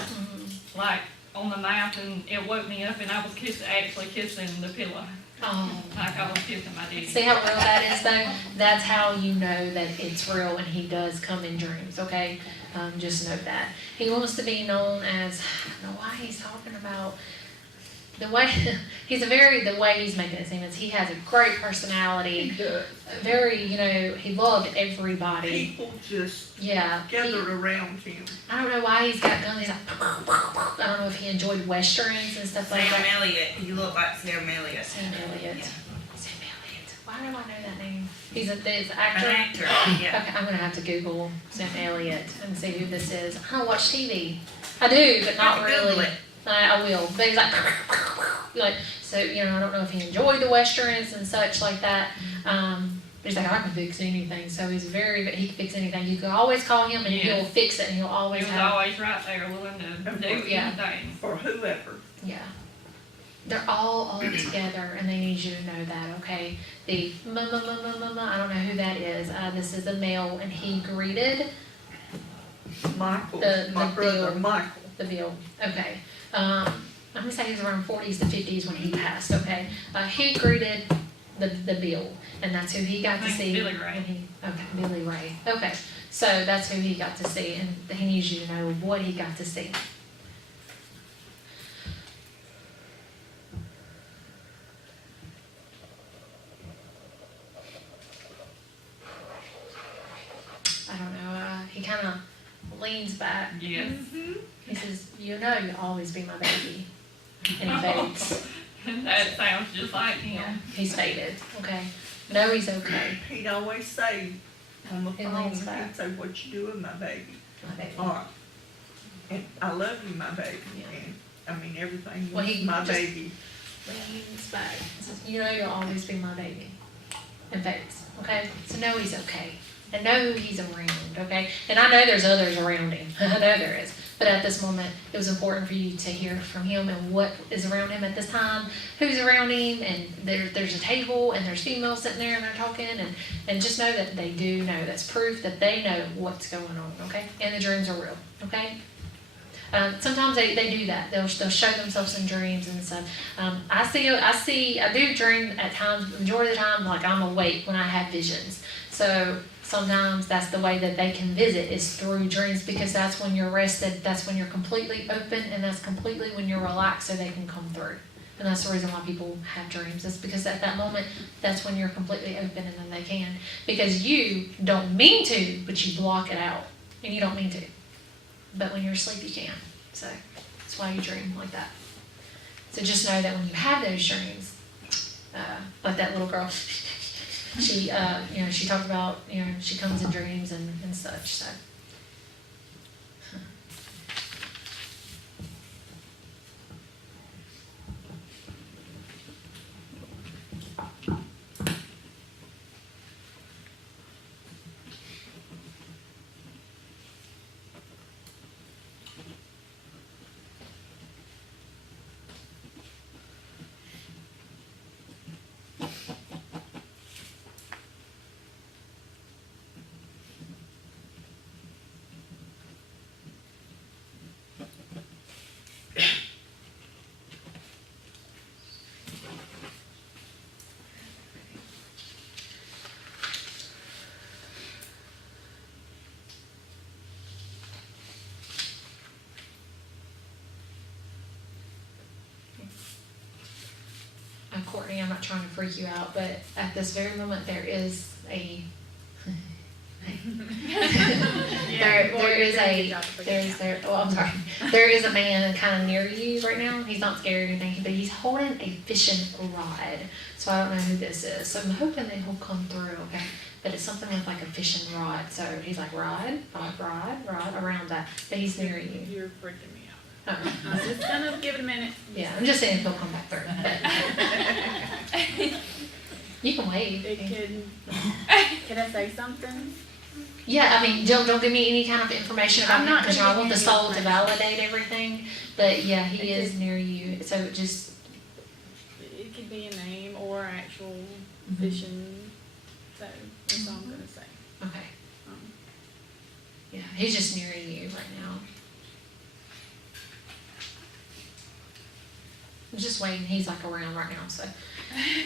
like on the mouth, and it woke me up, and I was actually kissing the pillow. Oh. Like I was kissing my daddy. See how real that is though? That's how you know that it's real and he does come in dreams, okay? Just note that. He wants to be known as, I don't know why he's talking about, the way he's making it seem is he has a great personality. He does. Very, you know, he loved everybody. People just Yeah. gathered around him. I don't know why he's got guns. He's like, I don't know if he enjoyed westerns and stuff like Sam that. Elliott. You look like Sam Elliott. Sam Elliott. Yeah. Sam Elliott. Why do I know that name? He's an An actor. actor. Yeah. Okay, I'm gonna have to Google Sam Elliott and see who this is. I don't watch TV. I do, but not Google really. it. I will. But he's like, so you know, I don't know if he enjoyed the westerns and such like that. He's like, I can fix anything. So he can fix anything. You can always call him and he'll Yes. fix it and he'll always He was have. always right there willing to do Yeah. anything. Or whoever. Yeah. They're all together and they need you to know that, okay? The I don't know who that is. This is a male and he greeted Michael, The my brother, Bill. Michael. the bill. Okay. I'm gonna say he was around 40s to 50s when he passed, okay? He greeted the bill and that's who he got to I think see. Billy Ray. Okay, Billy Ray. Okay. So that's who he got to see and he needs you to know what he got to see. I don't know, he kind of leans back. Yes. He says, you know you'll always be my baby. And he fades. That sounds just like Yeah, him. he's faded, okay? No, he's okay. He'd always say on the He phone, leans back. he'd say, what you doing, my baby? My baby. Or, and I love you, my baby. Yeah. And, I mean, everything Well, was he my just- baby. Leans back. Says, you know you'll always be my baby. And fades, okay? So know he's okay. And know he's around, okay? And I know there's others around him. I know there is. But at this moment, it was important for you to hear from him and what is around him at this time, who's around him, and there's a table and there's females sitting there and they're talking, and just know that they do know. That's proof that they know what's going on, okay? And the dreams are real, okay? Sometimes they do that. They'll show themselves in dreams and stuff. I do dream at times, majority of the time, like I'm awake when I have visions. So sometimes that's the way that they can visit is through dreams because that's when you're rested, that's when you're completely open, and that's completely when you're relaxed so they can come through. And that's the reason why people have dreams. It's because at that moment, that's when you're completely open and then they can. Because you don't mean to, but you block it out. And you don't mean to. But when you're asleep, you can. So that's why you dream like that. So just know that when you have those dreams, like that little girl, she, she talked about, she comes in dreams and such. So. Courtney, I'm not trying to freak you out, but at this very moment there is a there is a man kind of near you right now. He's not scared or anything, but he's holding a fishing rod. So I don't know who this is. So I'm hoping that he'll come through, okay? But it's something with like a fishing rod. So he's like rod around that. But he's near you. You're freaking me out. Oh. I'm just gonna give it a minute. Yeah, I'm just saying if he'll come back through. But you can wave. Can I say something? Yeah, I mean, don't give me any kind of information about I'm him not because gonna I want the give you soul to information. validate everything. But yeah, he It is just- near you. So just It could be a name or actual vision. So that's all I'm gonna say. okay. Um, Yeah, he's just near you right now. I'm just waiting. He's like around right now. So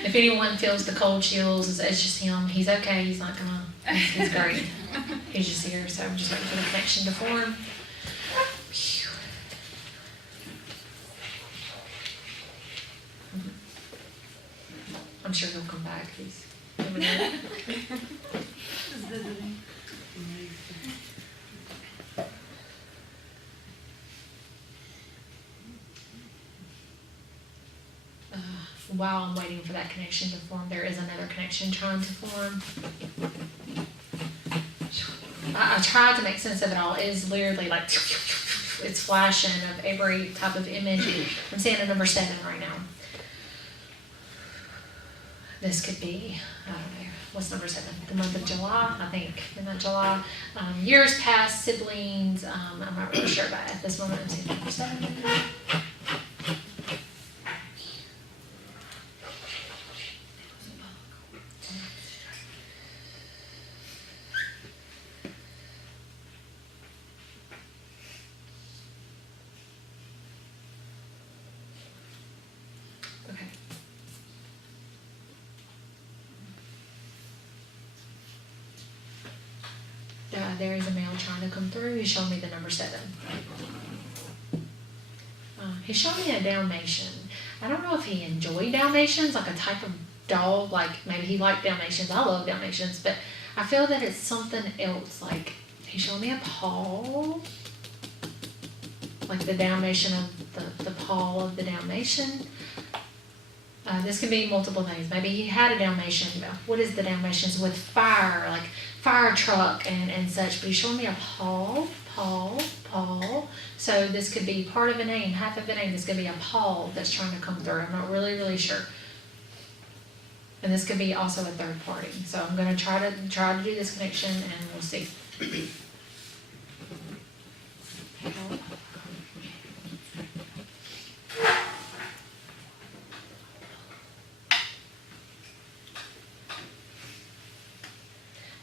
if anyone feels the cold chills, it's just him. He's okay. He's not gonna. He's great. He's just here. So I'm just waiting for the connection to form. Phew. I'm sure he'll come back. He's coming in. just visiting. While I'm waiting for that connection to form, there is another connection trying to form. I tried to make sense of it all. It is literally like it's flashing of every type of image. I'm seeing a number 7 right now. this could be, I don't know, what's number 7? The month of July, I think, the month of July. Years past, siblings, I'm not really sure about it at this moment. I'm saying number 7. Okay. There is a male trying to come through. He showed me the number 7. He showed me a Dalmatian. I don't know if he enjoyed Dalmatians, like a type of dog, like maybe he liked Dalmatians. I love Dalmatians, but I feel that it's something else. Like he showed me a paw, like the Dalmatian of the paw of the Dalmatian. This can be multiple things. Maybe he had a Dalmatian. What is the Dalmatians with fire, like fire truck and such? But he showed me a paw. So this could be part of a name, half of a name. This could be a paw that's trying to come through. I'm not really sure. And this could be also a third party. So I'm going to try to do this connection, and we'll see.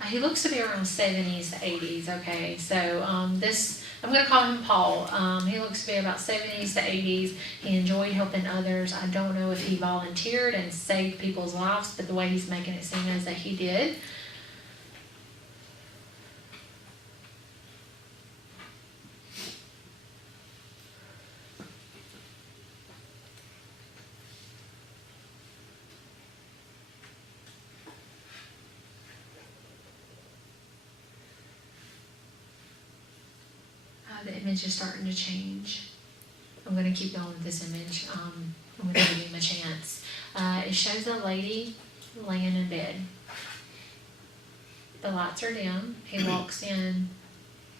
He looks to be around 70s to 80s, okay? So this, I'm going to call him Paul. He looks to be about 70s to 80s. He enjoyed helping others. I don't know if he volunteered and saved people's lives, but the way he's making it seem is that he did. The image is starting to change. I'm going to keep going with this image. I'm going to give him a chance. It shows a lady laying in bed. The lights are dim. He walks in,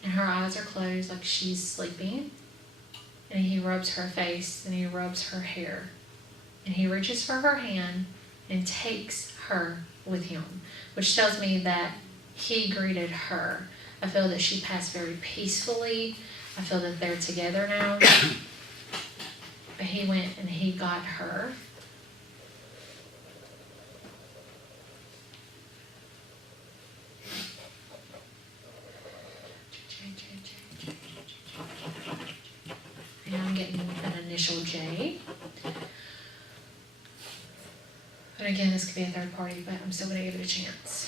and her eyes are closed like she's sleeping. And he rubs her face, and he rubs her hair. And he reaches for her hand and takes her with him, which tells me that he greeted her. I feel that she passed very peacefully. I feel that they're together now. But he went and he got her. And I'm getting an initial J. And again, this could be a third party, but I'm still going to give it a chance.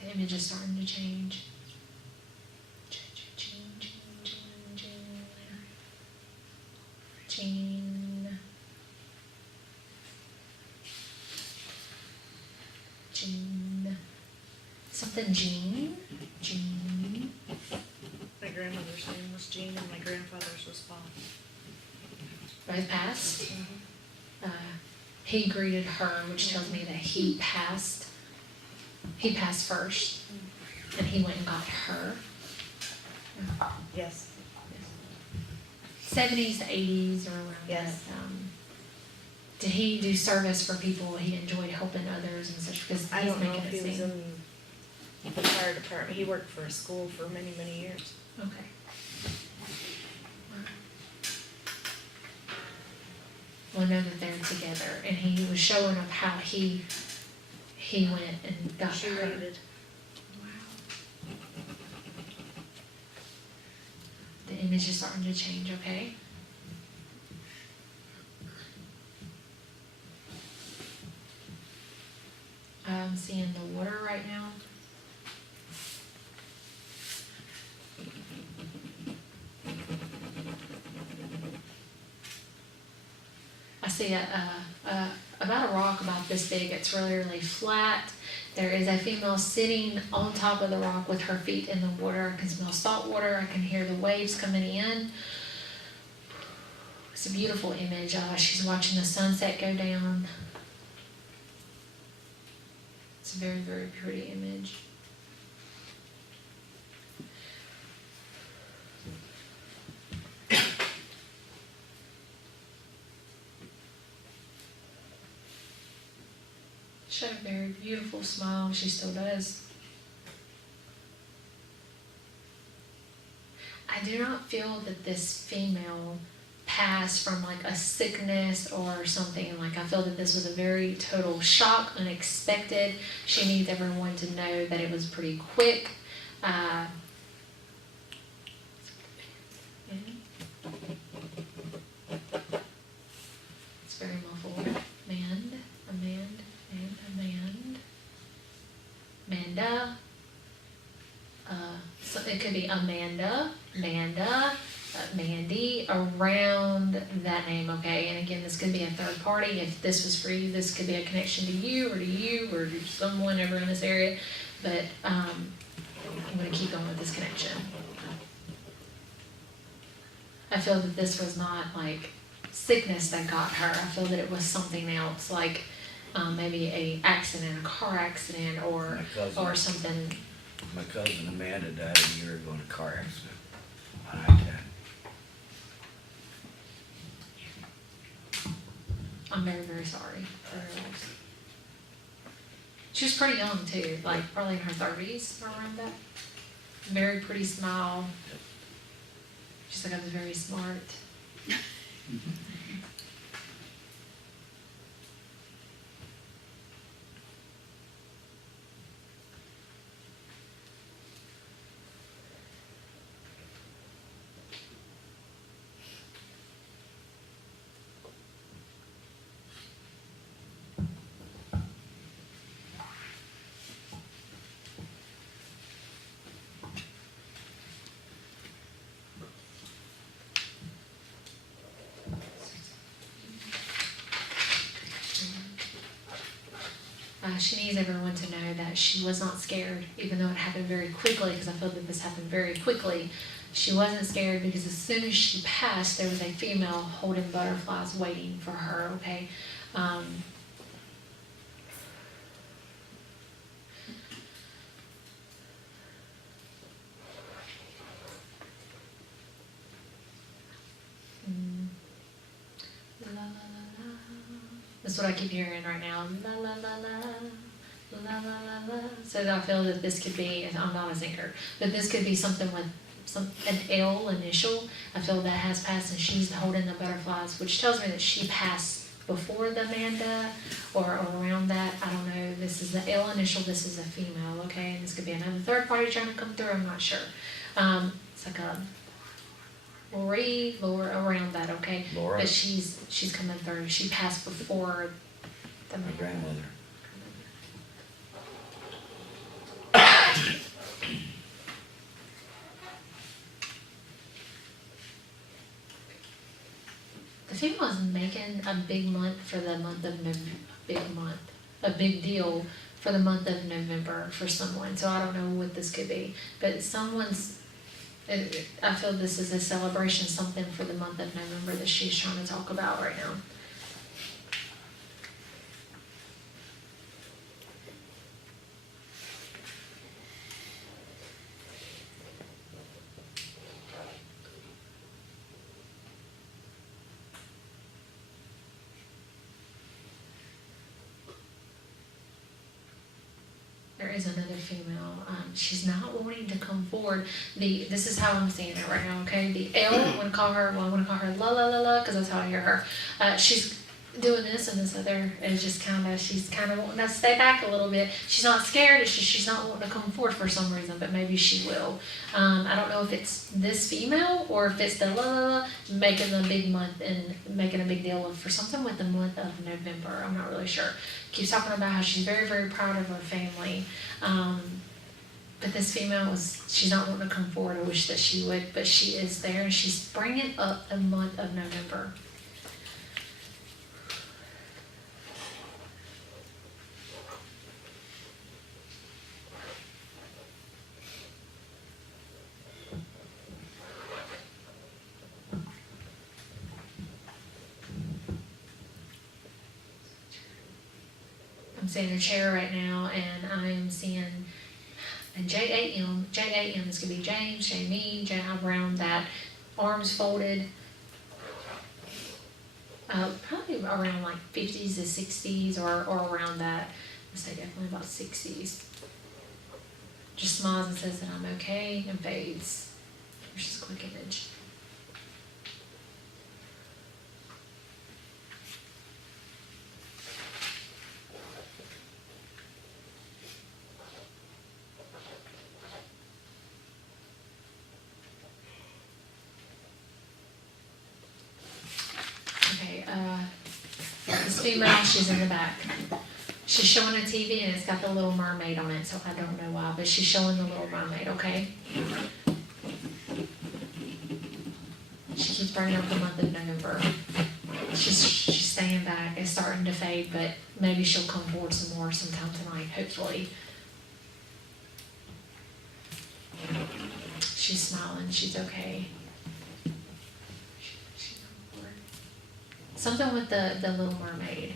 The image is starting to change. Jean. Something Jean. My grandmother's name was Jean and my grandfather's was Bob. Both passed. He greeted her, which tells me that he passed. He passed first, and he went and got her. Yes. 70s, 80s, or around Yes. that. Did he do service for people? He enjoyed helping others and such, because I he's don't know making if it he was seem. in the fire department. He worked for a school for many, many years. Okay. Well, I know that they're together, and he was showing up how he went and got She her. rated. Wow. The image is starting to change, okay? I'm seeing the water right now. I see about a rock about this big. It's really flat. There is a female sitting on top of the rock with her feet in the water. I can smell salt water. I can hear the waves coming in. It's a beautiful image. She's watching the sunset go down. It's a very, very pretty image. She had a very beautiful smile. She still does. I do not feel that this female passed from like a sickness or something. Like I feel that this was a very total shock, unexpected. She needs everyone to know that it was pretty quick. It's very muffled. Amanda. So it could be Amanda, Mandy, around that name, okay? And again, this could be a third party. If this was for you, this could be a connection to you or to someone ever in this area. But I'm going to keep going with this connection. I feel that this was not like sickness that got her. I feel that it was something else, like maybe a accident, a car accident, or something. My cousin Amanda died a year ago in a car accident. I like that. I'm very, very sorry for her loss. She was pretty young too, like probably in her 30s or around that. Very pretty smile. She's like, I was very smart. She needs everyone to know that she was not scared, even though it happened very quickly, because I feel that this happened very quickly. She wasn't scared because as soon as she passed, there was a female holding butterflies waiting for her, okay? That's what I keep hearing right now. La la la la, la la la la. So I feel that this could be, I'm not a singer, but this could be something with an L initial. I feel that has passed and she's holding the butterflies, which tells me that she passed before the Amanda or around that. I don't know. This is the L initial. This is a female, okay? And this could be another third party trying to come through. I'm not sure. It's like a Laura, around that, okay? Laura? But she's coming through. She passed before the My grandmother. The female is making a big month for the month of a big deal for the month of November for someone. So I don't know what this could be, but I feel this is a celebration, something for the month of November that she's trying to talk about right now. There is another female. She's not wanting to come forward. This is how I'm seeing it right now. Okay, the L. I'm gonna call her la la la la because that's how I hear her. She's doing this and this other, and she's kind of wanting to stay back a little bit. She's not scared. It's just she's not wanting to come forward for some reason, but maybe she will. I don't know if it's this female or if it's the la la la making the big month and making a big deal for something with the month of November. I'm not really sure. Keeps talking about how she's very, very proud of her family. But this female she's not wanting to come forward. I wish that she would, but she is there and she's bringing up the month of November. I'm I'm seeing a chair right now, and I am seeing a JAM. JAM is gonna be James, Jamie, J.I. Brown, that arms folded. Probably around like 50s to 60s or around that. I'd say definitely about 60s. Just smiles and says that I'm okay and fades. There's just a quick image. Okay, this female, she's in the back. She's showing a TV and it's got the Little Mermaid on it, so I don't know why, but she's showing the Little Mermaid, okay? She keeps bringing up the month of November. She's staying back. It's starting to fade, but maybe she'll come forward some more sometime tonight, hopefully. She's smiling. She's okay. She's on board. Something with the Little Mermaid.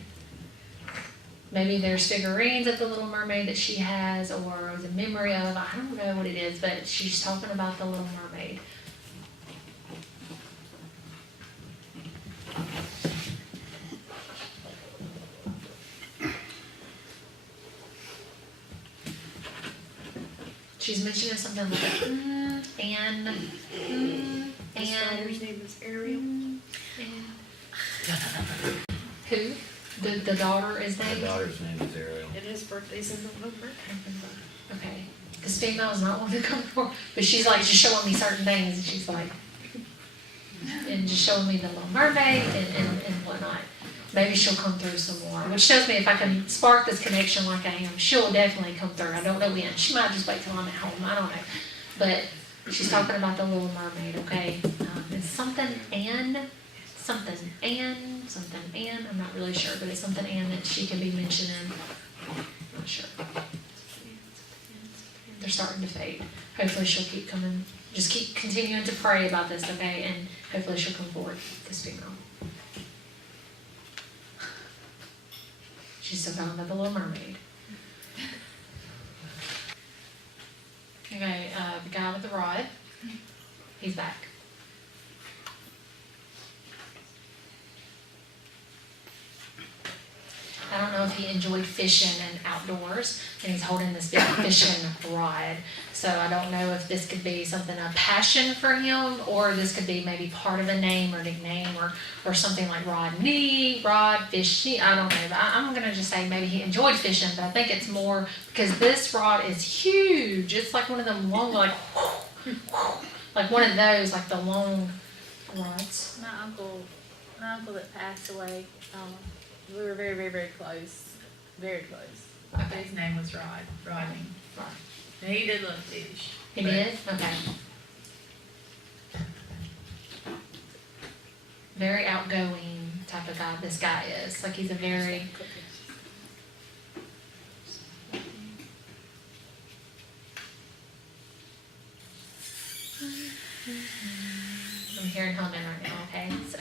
Maybe there's figurines of the Little Mermaid that she has, or the memory of, I don't know what it is, but she's talking about the Little Mermaid. She's mentioning something like, and, His daughter's name is Ariel. who? The daughter is My named? daughter's name is Ariel. And his birthday's in November. Okay, this female is not one to come forward, but she's like just showing me certain things, and she's like, and just showing me the Little Mermaid and whatnot. Maybe she'll come through some more, which shows me if I can spark this connection like I am, she'll definitely come through. I don't know when. She might just wait till I'm at home. I don't know. But she's talking about the Little Mermaid, okay? It's something and, I'm not really sure, but it's something and that she can be mentioning. Not sure. They're starting to fade. Hopefully she'll keep coming. Just keep continuing to pray about this, okay? And hopefully she'll come forward, this female. She's still talking about the Little Mermaid. Okay, the guy with the rod, he's back. I don't know if he enjoyed fishing and outdoors, and he's holding this big fishing rod. So I don't know if this could be something, a passion for him, or this could be maybe part of a name or nickname, or something like Rodney, Rod, Fishy, I don't know. But I'm gonna just say maybe he enjoyed fishing, but I think it's more, because this rod is huge. It's like one of them long, like one of those, like the long rods. My uncle that passed away, we were very, very, very close. Very close. Okay. His name was Rodney. Rod. And he did love fish. He did? Okay. Very outgoing type of guy this guy is. Like he's a very... I'm hearing humming right now, okay? So...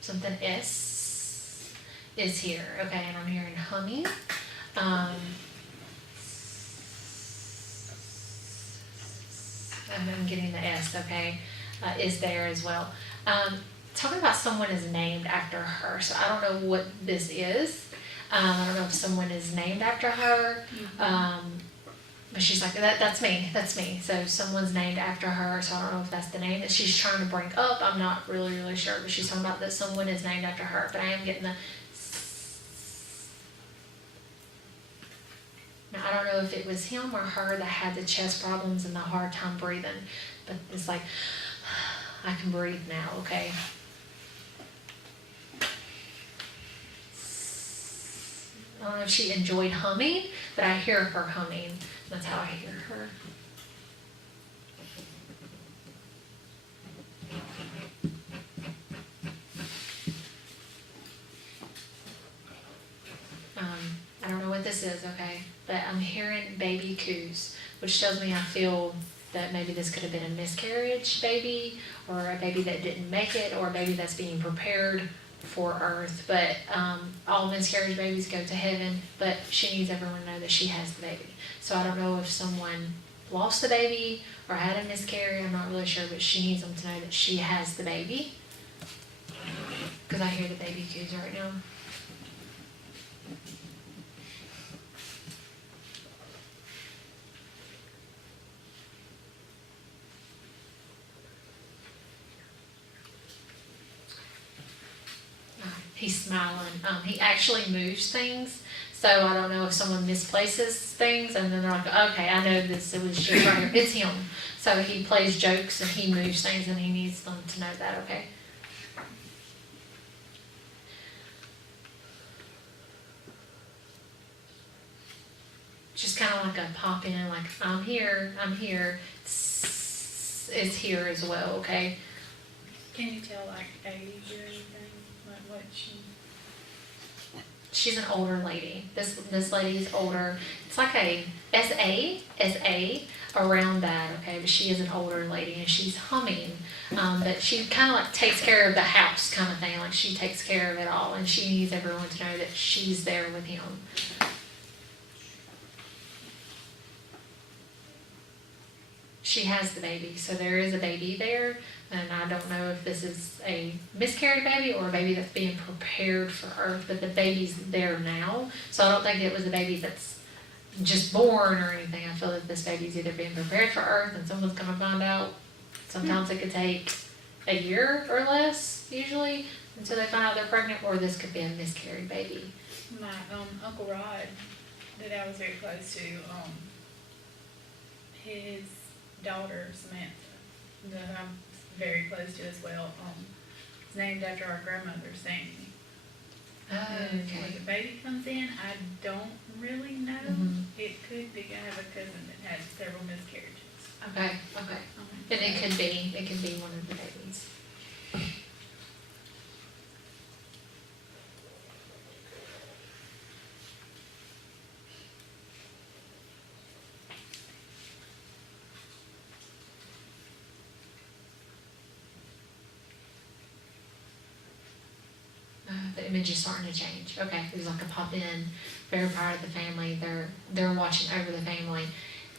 Something S is here, okay, and I'm hearing humming. I'm getting the S, okay, is there as well. Talking about someone is named after her, so I don't know what this is. I don't know if someone is named after her. But she's like, that's me. So someone's named after her, so I don't know if that's the name that she's trying to bring up. I'm not really sure, but she's talking about that someone is named after her. But I am getting the... Now, I don't know if it was him or her that had the chest problems and the hard time breathing, but it's like, I can breathe now, okay? I don't know if she enjoyed humming, but I hear her humming. That's how I hear her. I don't know what this is, okay, but I'm hearing baby coos, which tells me I feel that maybe this could have been a miscarriage baby, or a baby that didn't make it, or a baby that's being prepared for Earth. But all miscarriage babies go to heaven, but she needs everyone to know that she has the baby. So I don't know if someone lost the baby or had a miscarriage, I'm not really sure, but she needs them to know that she has the baby. Because I hear the baby coos right now. He's smiling. He actually moves things, so I don't know if someone misplaces things and then they're like, okay, I know this, it was just right here. It's him. So he plays jokes and he moves things and he needs them to know that, okay? Just kind of like a pop in, like, I'm here. It's here as well, okay? Can you tell like age or anything? Like what she? She's an older lady. This lady is older. It's like a SA around that, okay? But she is an older lady and she's humming. But she kind of like takes care of the house kind of thing. Like she takes care of it all and she needs everyone to know that she's there with him. She has the baby, so there is a baby there, and I don't know if this is a miscarried baby or a baby that's being prepared for Earth, but the baby's there now, so I don't think it was a baby that's just born or anything. I feel that this baby's either being prepared for Earth and someone's gonna find out. Sometimes it could take a year or less, usually, until they find out they're pregnant, or this could be a miscarried baby. My Uncle Rod, that I was very close to, his daughter Samantha, that I'm very close to as well, is named after our grandmother Sandy. And when the baby comes in, I don't really know. Mhm. It could be. I have a cousin that had several miscarriages. Okay. And it could be one of the babies. The image is starting to change. Okay, there's like a pop in, very proud of the family. They're watching over the family.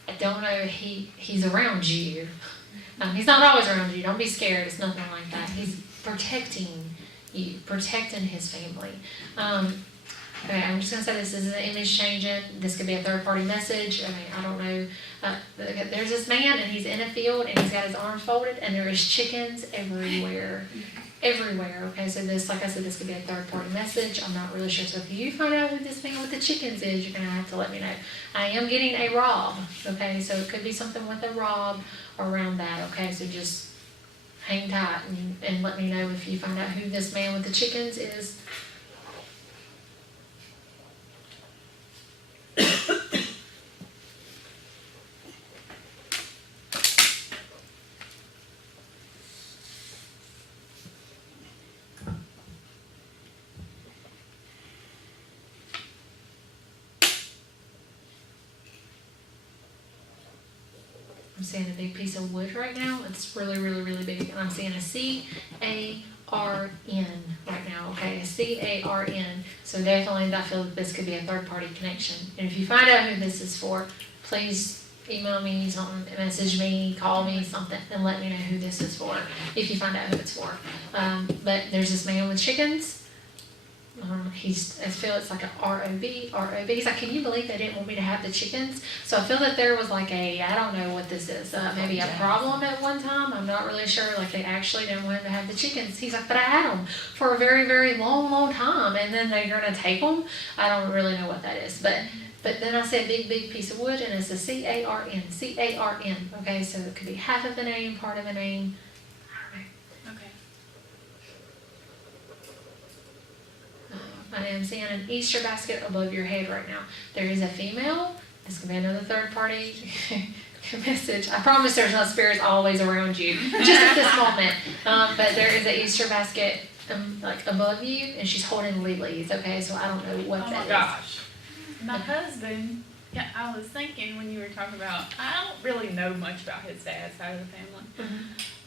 I don't know, he's around you. He's not always around you. Don't be scared. It's nothing like that. He's protecting you, protecting his family. Okay, I'm just gonna say this is an image changing. This could be a third party message. I mean, I don't know. There's this man and he's in a field and he's got his arms folded and there is chickens everywhere. Okay, so this, like I said, this could be a third party message. I'm not really sure. So if you find out who this man with the chickens is, you're gonna have to let me know. I am getting a Rob, okay, so it could be something with a Rob around that, okay, so just hang tight and let me know if you find out who this man with the chickens is. I'm seeing a big piece of wood right now. It's really, really, really big. And I'm seeing a C-A-R-N right now, okay? A C-A-R-N. So definitely I feel that this could be a third-party connection. And if you find out who this is for, please email me something, message me, call me, something, and let me know who this is for, if you find out who it's for. But there's this man with chickens. I feel it's like a R-O-B. He's like, can you believe they didn't want me to have the chickens? So I feel that there was like I don't know what this is, maybe a problem at one time. I'm not really sure. Like they actually didn't want him to have the chickens. He's like, but I had them for a very, very long, long time. And then they're going to take them. I don't really know what that is. But then I said big, big piece of wood and it's a C-A-R-N. C-A-R-N. Okay, so it could be half of a name, part of a name. I don't know. Okay. I am seeing an Easter basket above your head right now. There is a female. This could be another third party message. I promise there's no spirits always around you, just at this moment. But there is an Easter basket like above you, and she's holding lilies. Okay, so I don't know what Oh that my is. gosh. My husband, yeah, I was thinking when you were talking about, I don't really know much about his dad's side of the family.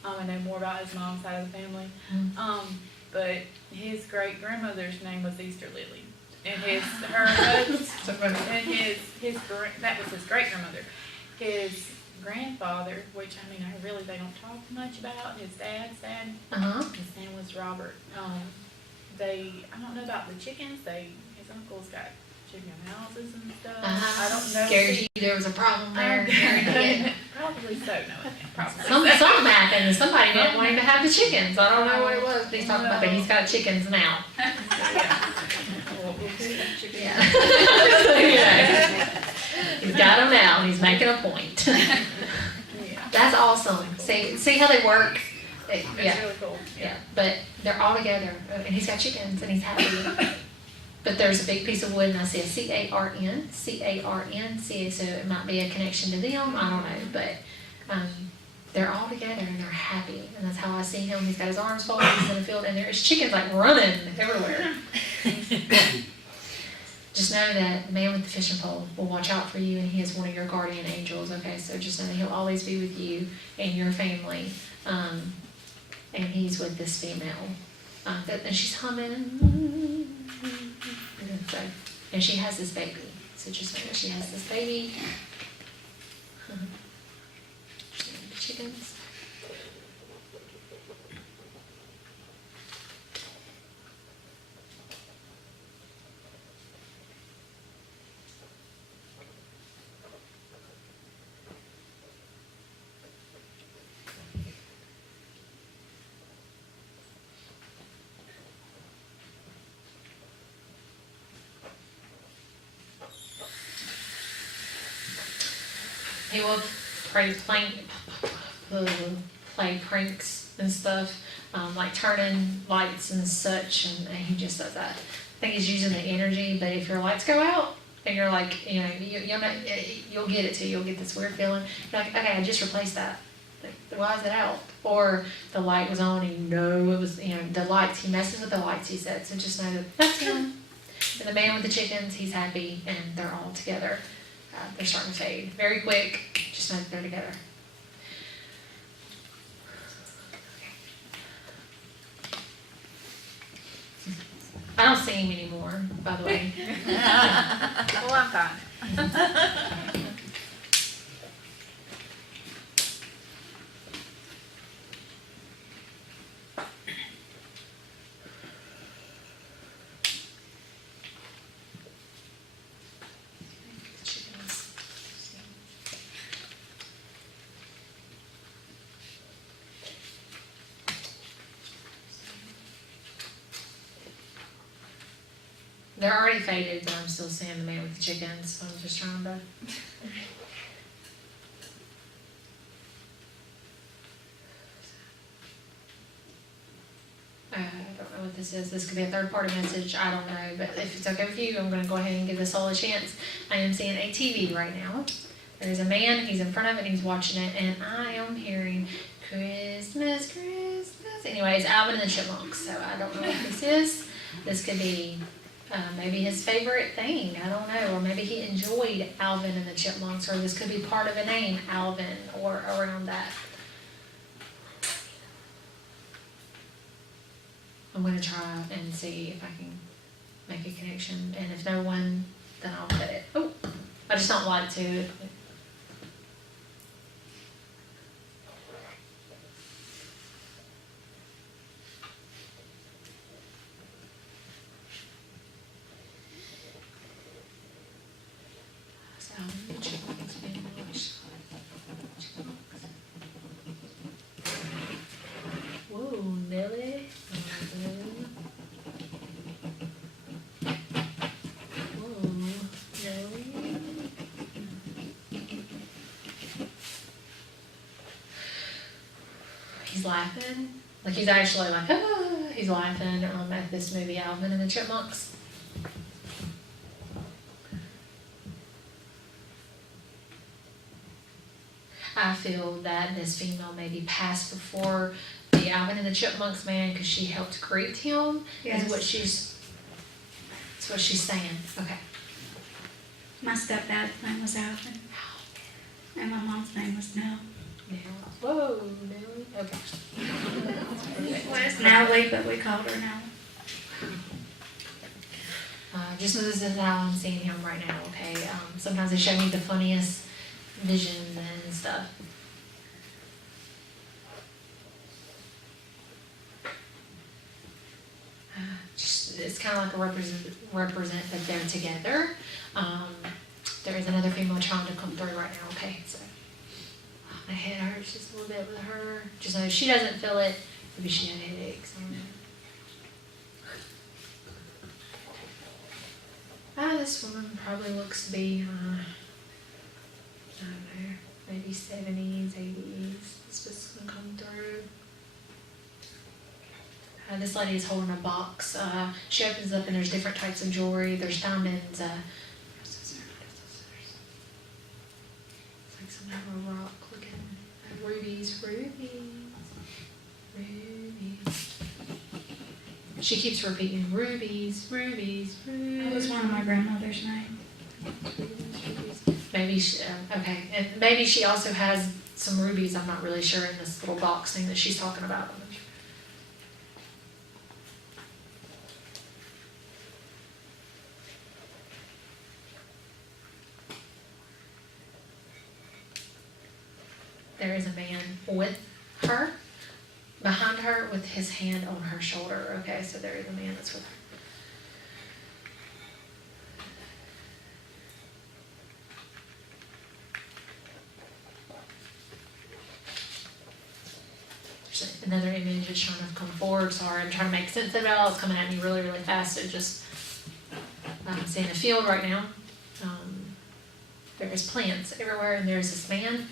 I know more about his mom's side of the family. But his great grandmother's name was Easter Lily. And that was his great grandmother. His grandfather, which they don't talk much about, his dad's dad, his name was Robert. I don't know about the chickens, his uncle's got chicken houses and stuff. I don't know. Scared you there was a problem there. Probably so, no, probably. Something happened. Somebody didn't want him to have the chickens. I don't know what it was. But he's talking about, but he's got chickens now. Yeah. He's got them now. He's making a point. That's awesome. See how they work. It's really cool. Yeah. But they're all together, and he's got chickens, and he's happy. But there's a big piece of wood, and I see a C-A-R-N, so it might be a connection to them, I don't know, but they're all together and they're happy, and that's how I see him. He's got his arms folded, he's in the field, and there's chickens like running everywhere. Just know that the man with the fishing pole will watch out for you, and he is one of your guardian angels, okay? So just know that he'll always be with you and your family, and he's with this female. And she's humming. And she has this baby. So just know that she has this baby. Chickens. He will play pranks and stuff, like turning lights and such, and he just does that. I think he's using the energy, but if your lights go out, and you're like, you'll get it too, you'll get this weird feeling. You're like, okay, I just replaced that. Like, why is it out? Or the light was on, and it was, the lights, he messes with the lights, he said. So just know that that's him. And the man with the chickens, he's happy, and they're all together. They're starting to fade very quick. Just know that they're together. I don't see him anymore, by the way. Well, I'm fine. They're already faded, but I'm still seeing the man with the chickens, so I'm just trying to... I don't know what this is. This could be a third-party message. I don't know, but if it's okay with you, I'm going to go ahead and give this all a chance. I am seeing a TV right now. There's a man, he's in front of it, and he's watching it, and I am hearing Christmas, Christmas. Anyways, Alvin and the Chipmunks, so I don't know what this is. This could be... maybe his favorite thing, I don't know, or maybe he enjoyed Alvin and the Chipmunks, or this could be part of a name, Alvin, or around that. I'm going to try and see if I can make a connection, and if no one, then I'll put it. Oh, I just don't want to. Whoa, Nelly. Whoa, Nelly. He's laughing. Like he's actually like, ah, he's laughing at this movie, Alvin and the Chipmunks. I feel that this female maybe passed before the Alvin and the Chipmunks man because she helped greet him. Is what she's. That's what she's saying. Okay. My stepdad's name was Alvin, and my mom's name was Nell. Whoa, Nelly. Okay. Well, it's Nellie, but we called her Nell. Just know this is how I'm seeing him right now, okay? Sometimes they show me the funniest visions and stuff. It's kind of like a represent that they're together. There is another female trying to come through right now, okay? So my head hurts just a little bit with her. Just know she doesn't feel it. Maybe she had headaches. I don't know. This woman probably looks to be, I don't know, maybe 70s, 80s. This gonna come through. This lady is holding a box. She opens up and there's different types of jewelry. There's diamonds. It's like some kind of rock looking. Rubies. She keeps repeating rubies. That was one of my grandmother's names. Maybe she, okay, and maybe she also has some rubies. I'm not really sure in this little box thing that she's talking about. There is a man with her, behind her, with his hand on her shoulder. Okay, so there is a man that's with her. There's another image that's trying to come forward. Sorry, I'm trying to make sense of it all. It's coming at me really, really fast. It just, I'm seeing a field right now. There's plants everywhere, and there's this man.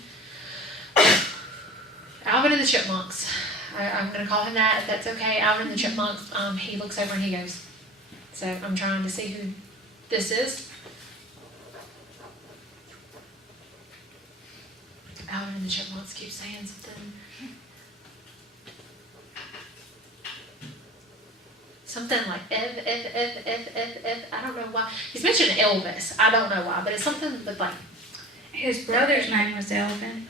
Alvin and the Chipmunks. I'm going to call him that, if that's okay. Alvin and the Chipmunks. He looks over and he goes. So I'm trying to see who this is. Alvin and the Chipmunks keep saying something. Something like if. I don't know why. He's mentioned Elvis. I don't know why, but it's something with like. His brother's name was Alvin.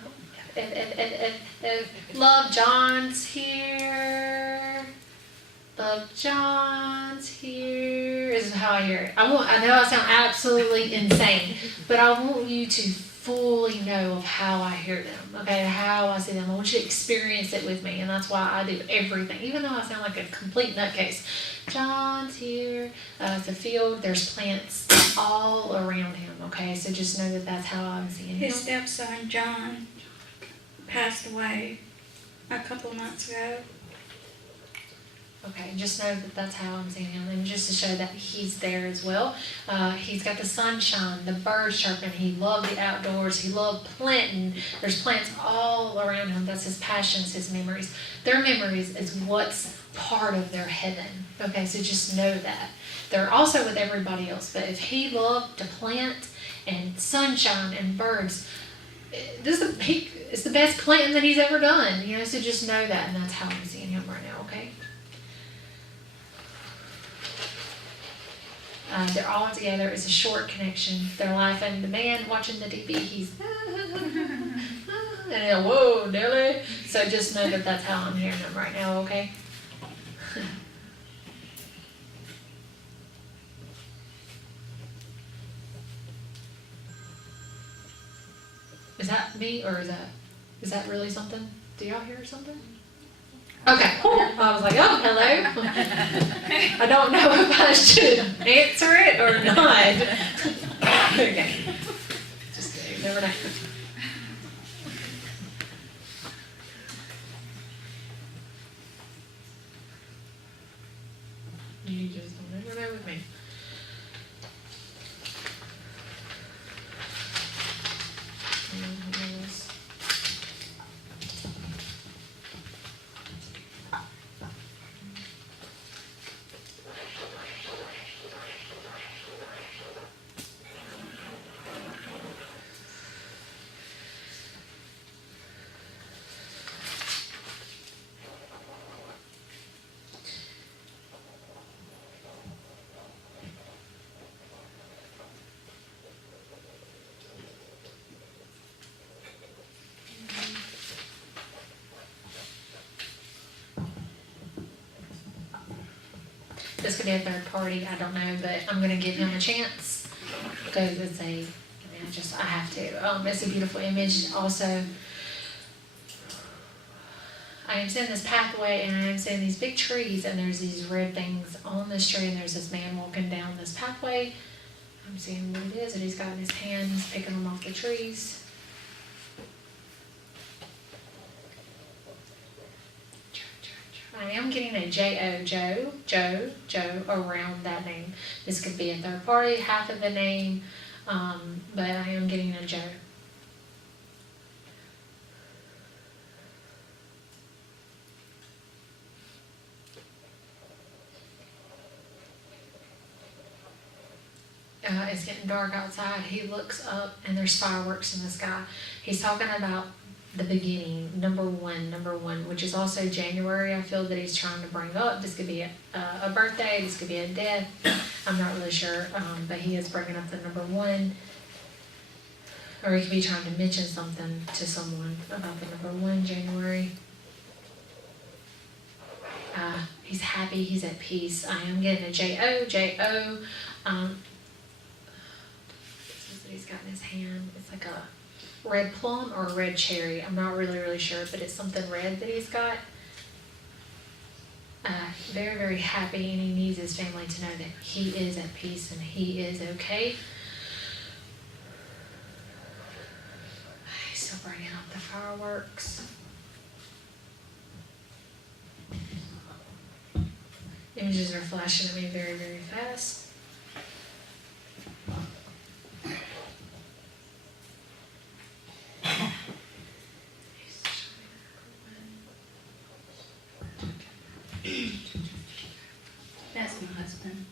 If Love John's here. Love John's here. This is how I hear it. I know I sound absolutely insane, but I want you to fully know of how I hear them, okay? How I see them. I want you to experience it with me, and that's why I do everything, even though I sound like a complete nutcase. John's here. It's a field. There's plants all around him, okay? So just know that that's how I'm seeing him. His stepson, John, passed away a couple months ago. Okay, just know that that's how I'm seeing him, and just to show that he's there as well. He's got the sunshine, the birds chirping. He loved the outdoors. He loved planting. There's plants all around him. That's his passions, his memories. Their memories is what's part of their heaven. Okay, so just know that. They're also with everybody else, but if he loved to plant and sunshine and birds, it's the best planting that he's ever done. You know, so just know that, and that's how I'm seeing him right now, okay? They're all together. It's a short connection. They're laughing. The man watching the TV, he's and then, whoa, Nelly. So just know that that's how I'm hearing them right now, okay? Is that me, or is that really something? Do y'all hear something? Okay. I was like, oh, hello. I don't know if I should answer it or not. Okay. Just kidding. Never know. You just don't never know with me. this could be a third party, I don't know, but I'm gonna give him a chance, because it's a, I mean, I have to. It's a beautiful image. Also, I am seeing this pathway, and I am seeing these big trees, and there's these red things on this tree, and there's this man walking down this pathway. I'm seeing what it is that he's got in his hand. He's picking them off the trees. I am getting a J-O, Joe, around that name. This could be a third party, half of the name, but I am getting a Joe. It's getting dark outside. He looks up and there's fireworks in the sky. He's talking about the beginning, number one, which is also January. I feel that he's trying to bring up. This could be a birthday, this could be a death. I'm not really sure, but he is bringing up the number one. Or he could be trying to mention something to someone about the number one, January. He's happy, he's at peace. I am getting a J-O. This is what he's got in his hand. It's like a red plum or a red cherry. I'm not really sure, but it's something red that he's got. Very, very happy, and he needs his family to know that he is at peace and he is okay. He's still bringing up the fireworks. Images are flashing at me very, very fast. That's my husband.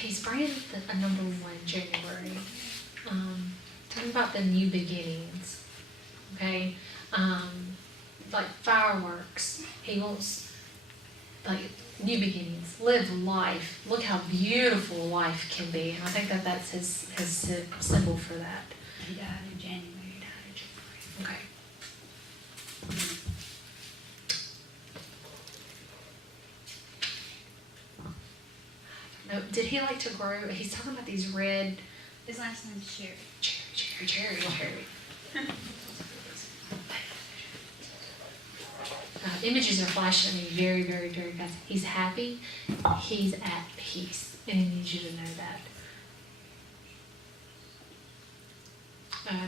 He's bringing a number one, January. Talking about the new beginnings. Okay? Like fireworks. He wants, like, new beginnings. Live life. Look how beautiful life can be. And I think that that's his symbol for that. He died in January. Okay. No, did he like to grow? He's talking about these red His last name's Sherry. cherry. Images are flashing at me very, very, very fast. He's happy. He's at peace, and he needs you to know that.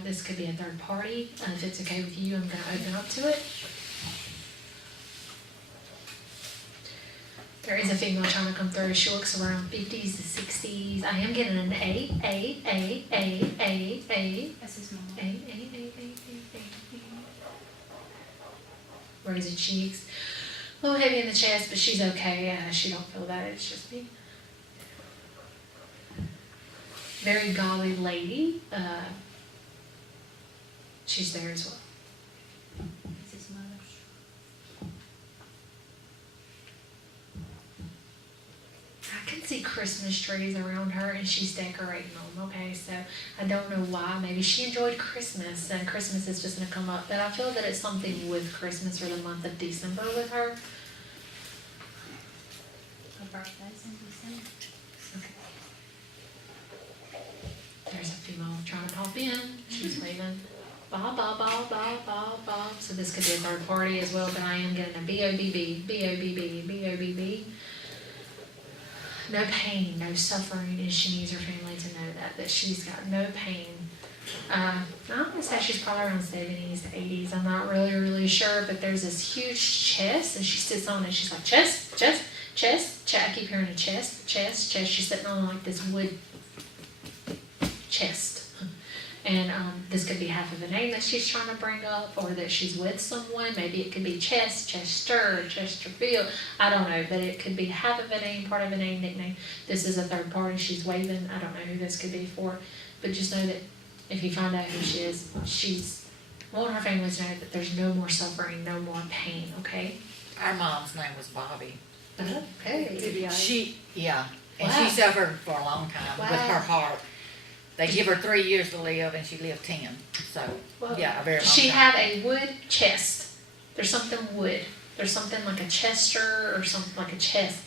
This could be a third party. If it's okay with you, I'm going to open up to it. There is a female trying to come through. She looks around 50s to 60s. I am getting an A. That's his mom. A. Rosy cheeks. A little heavy in the chest, but she's okay. She don't feel that. It's just me. Very golly lady. She's there as well. That's his mother. I can see Christmas trees around her, and she's decorating them, okay? So I don't know why. Maybe she enjoyed Christmas, and Christmas is just going to come up. But I feel that it's something with Christmas or the month of December with her. Her birthday's in December. Okay. There's a female trying to pop in. She's waving. Bob. So this could be a third party as well, but I am getting a B-O-B-B. No pain, no suffering, and she needs her family to know that she's got no pain. I'm going to say she's probably around 70s, 80s. I'm not really sure, but there's this huge chest, and she sits on it. She's like, chest. I keep hearing a chest. She's sitting on like this wood chest. And this could be half of a name that she's trying to bring up, or that she's with someone. Maybe it could be Chesterfield. I don't know, but it could be half of a name, part of a name, nickname. This is a third party. She's waving. I don't know who this could be for, but just know that if you find out who she is, she's wanting her family to know that there's no more suffering, no more pain. Okay. Our mom's name was Bobby. Okay. She Wow. she suffered for a long time with her heart. They give her 3 years to live, and she lived 10. So, Well, yeah, a very long She time. had a wood chest There's something wood. There's something like a chester or something like a chest.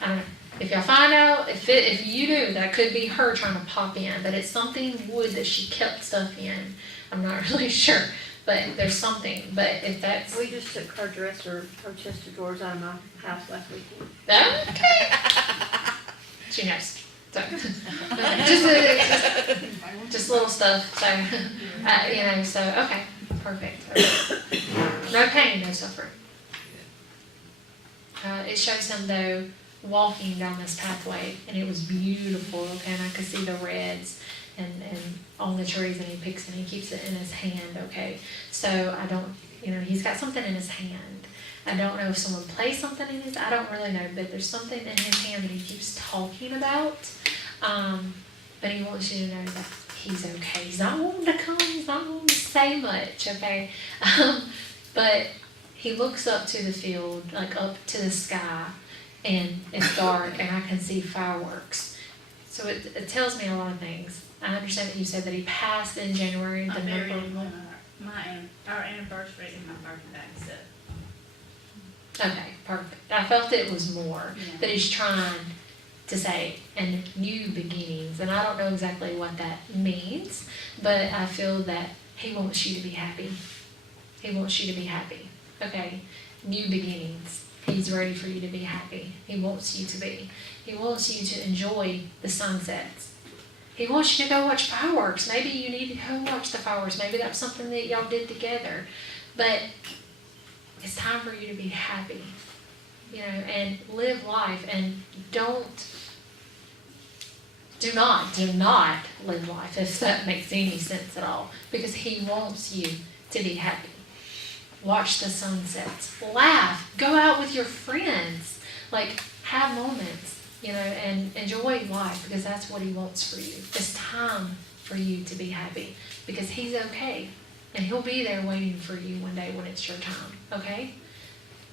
I don't know. If y'all find out, if you do, that could be her trying to pop in, but it's something wood that she kept stuff in. I'm not really sure, but there's something. But if that's We just took her dresser, her chest of drawers out of my house last weekend. okay, she knows. So, just little stuff. So, So okay, perfect. No pain, no suffering. It shows him though walking down this pathway, and it was beautiful. Okay, and I could see the reds and on the trees, and he picks and he keeps it in his hand. Okay, so I don't, he's got something in his hand. I don't know if someone placed something in his. I don't really know, but there's something in his hand that he keeps talking about. But he wants you to know that he's okay. He's not wanting to come. He's not wanting to say much. Okay, but he looks up to the field, like up to the sky, and it's dark, and I can see fireworks. So it tells me a lot of things. I understand that you said that he passed in January. I buried him on our anniversary and my birthday, so. Okay, perfect. I felt it was more Yeah. that he's trying to say, and new beginnings. And I don't know exactly what that means, but I feel that he wants you to be happy. He wants you to be happy. Okay, new beginnings. He's ready for you to be happy. He wants you to be. He wants you to enjoy the sunsets. He wants you to go watch fireworks. Maybe you need to go watch the fireworks. Maybe that's something that y'all did together. But it's time for you to be happy, and live life, and do not live life, if that makes any sense at all, because he wants you to be happy. Watch the sunsets, laugh, go out with your friends, have moments, and enjoy life, because that's what he wants for you. It's time for you to be happy, because he's okay. And he'll be there waiting for you one day when it's your time, okay?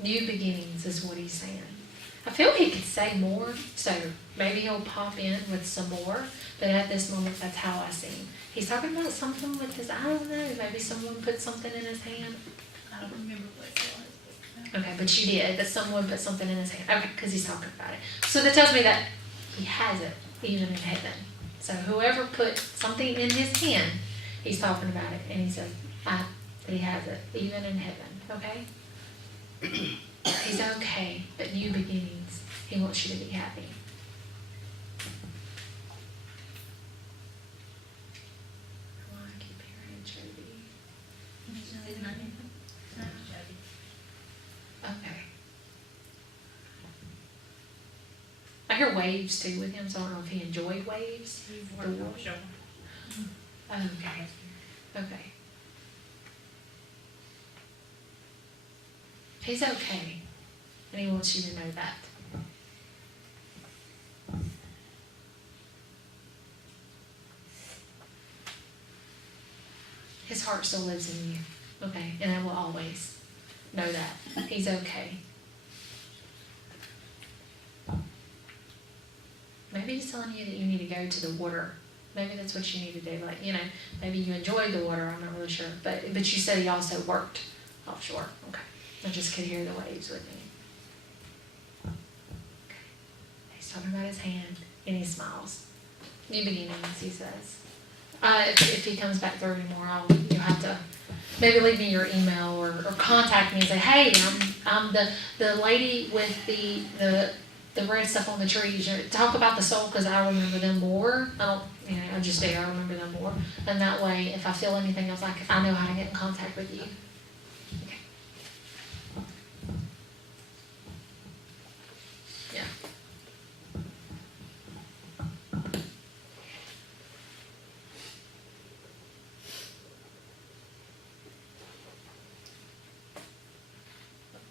New beginnings is what he's saying. I feel he could say more, so maybe he'll pop in with some more, but at this moment, that's how I see him. He's talking about something with his, I don't know, maybe someone put something in his hand. I don't remember what it was. Okay, but you did, that someone put something in his hand. Okay, because he's talking about it. So that tells me that he has it, even in heaven. So whoever put something in his hand, he's talking about it, and he says, that he has it, even in heaven, okay? He's okay, but new beginnings. He wants you to be happy. Why I keep hearing Jody? Okay. I hear waves too with him, so I don't know if he enjoyed waves. He's working on shore. Okay. Okay. He's okay, and he wants you to know that. His heart still lives in you, okay, and I will always know that. He's okay. Maybe he's telling you that you need to go to the water. Maybe that's what you need to do. Maybe you enjoy the water, I'm not really sure. But you said he also worked offshore. Okay. I just could hear the waves with me. Okay. He's talking about his hand, and he smiles. New beginnings, he says. If he comes back through anymore, you'll have to maybe leave me your email or contact me and say, hey, I'm the lady with the red stuff on the trees. Talk about the soul, because I remember them more. I just do. I remember them more. And that way, if I feel anything else, I know how to get in contact with you. Okay. Yeah.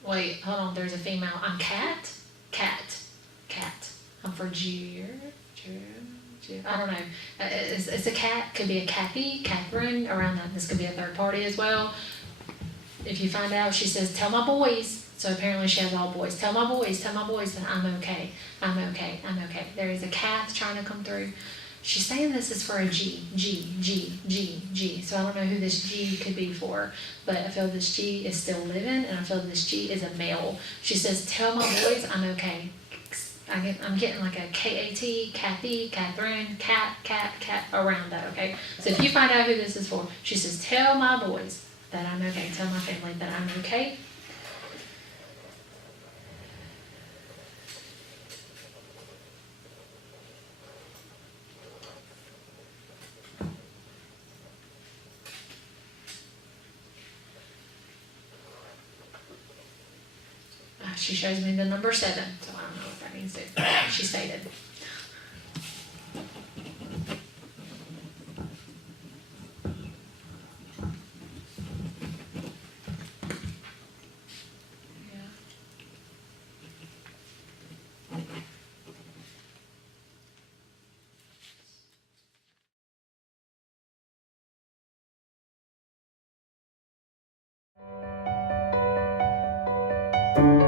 Wait, hold on. There's a female. I'm Cat. I'm for I don't know. It's a cat. Could be a Kathy, Catherine, around that. This could be a third party as well. If you find out, she says, tell my boys. So apparently she has all boys. Tell my boys that I'm okay. I'm okay. There is a cat trying to come through. She's saying this is for a G. So I don't know who this G could be for, but I feel this G is still living, and I feel this G is a male. She says, tell my boys I'm okay. I'm getting like a K-A-T, Kathy, Catherine, cat around that, okay? So if you find out who this is for, she says, tell my boys that I'm okay. Tell my family that I'm okay. She shows me the number 7, so I don't know what that means. She stated. Yeah.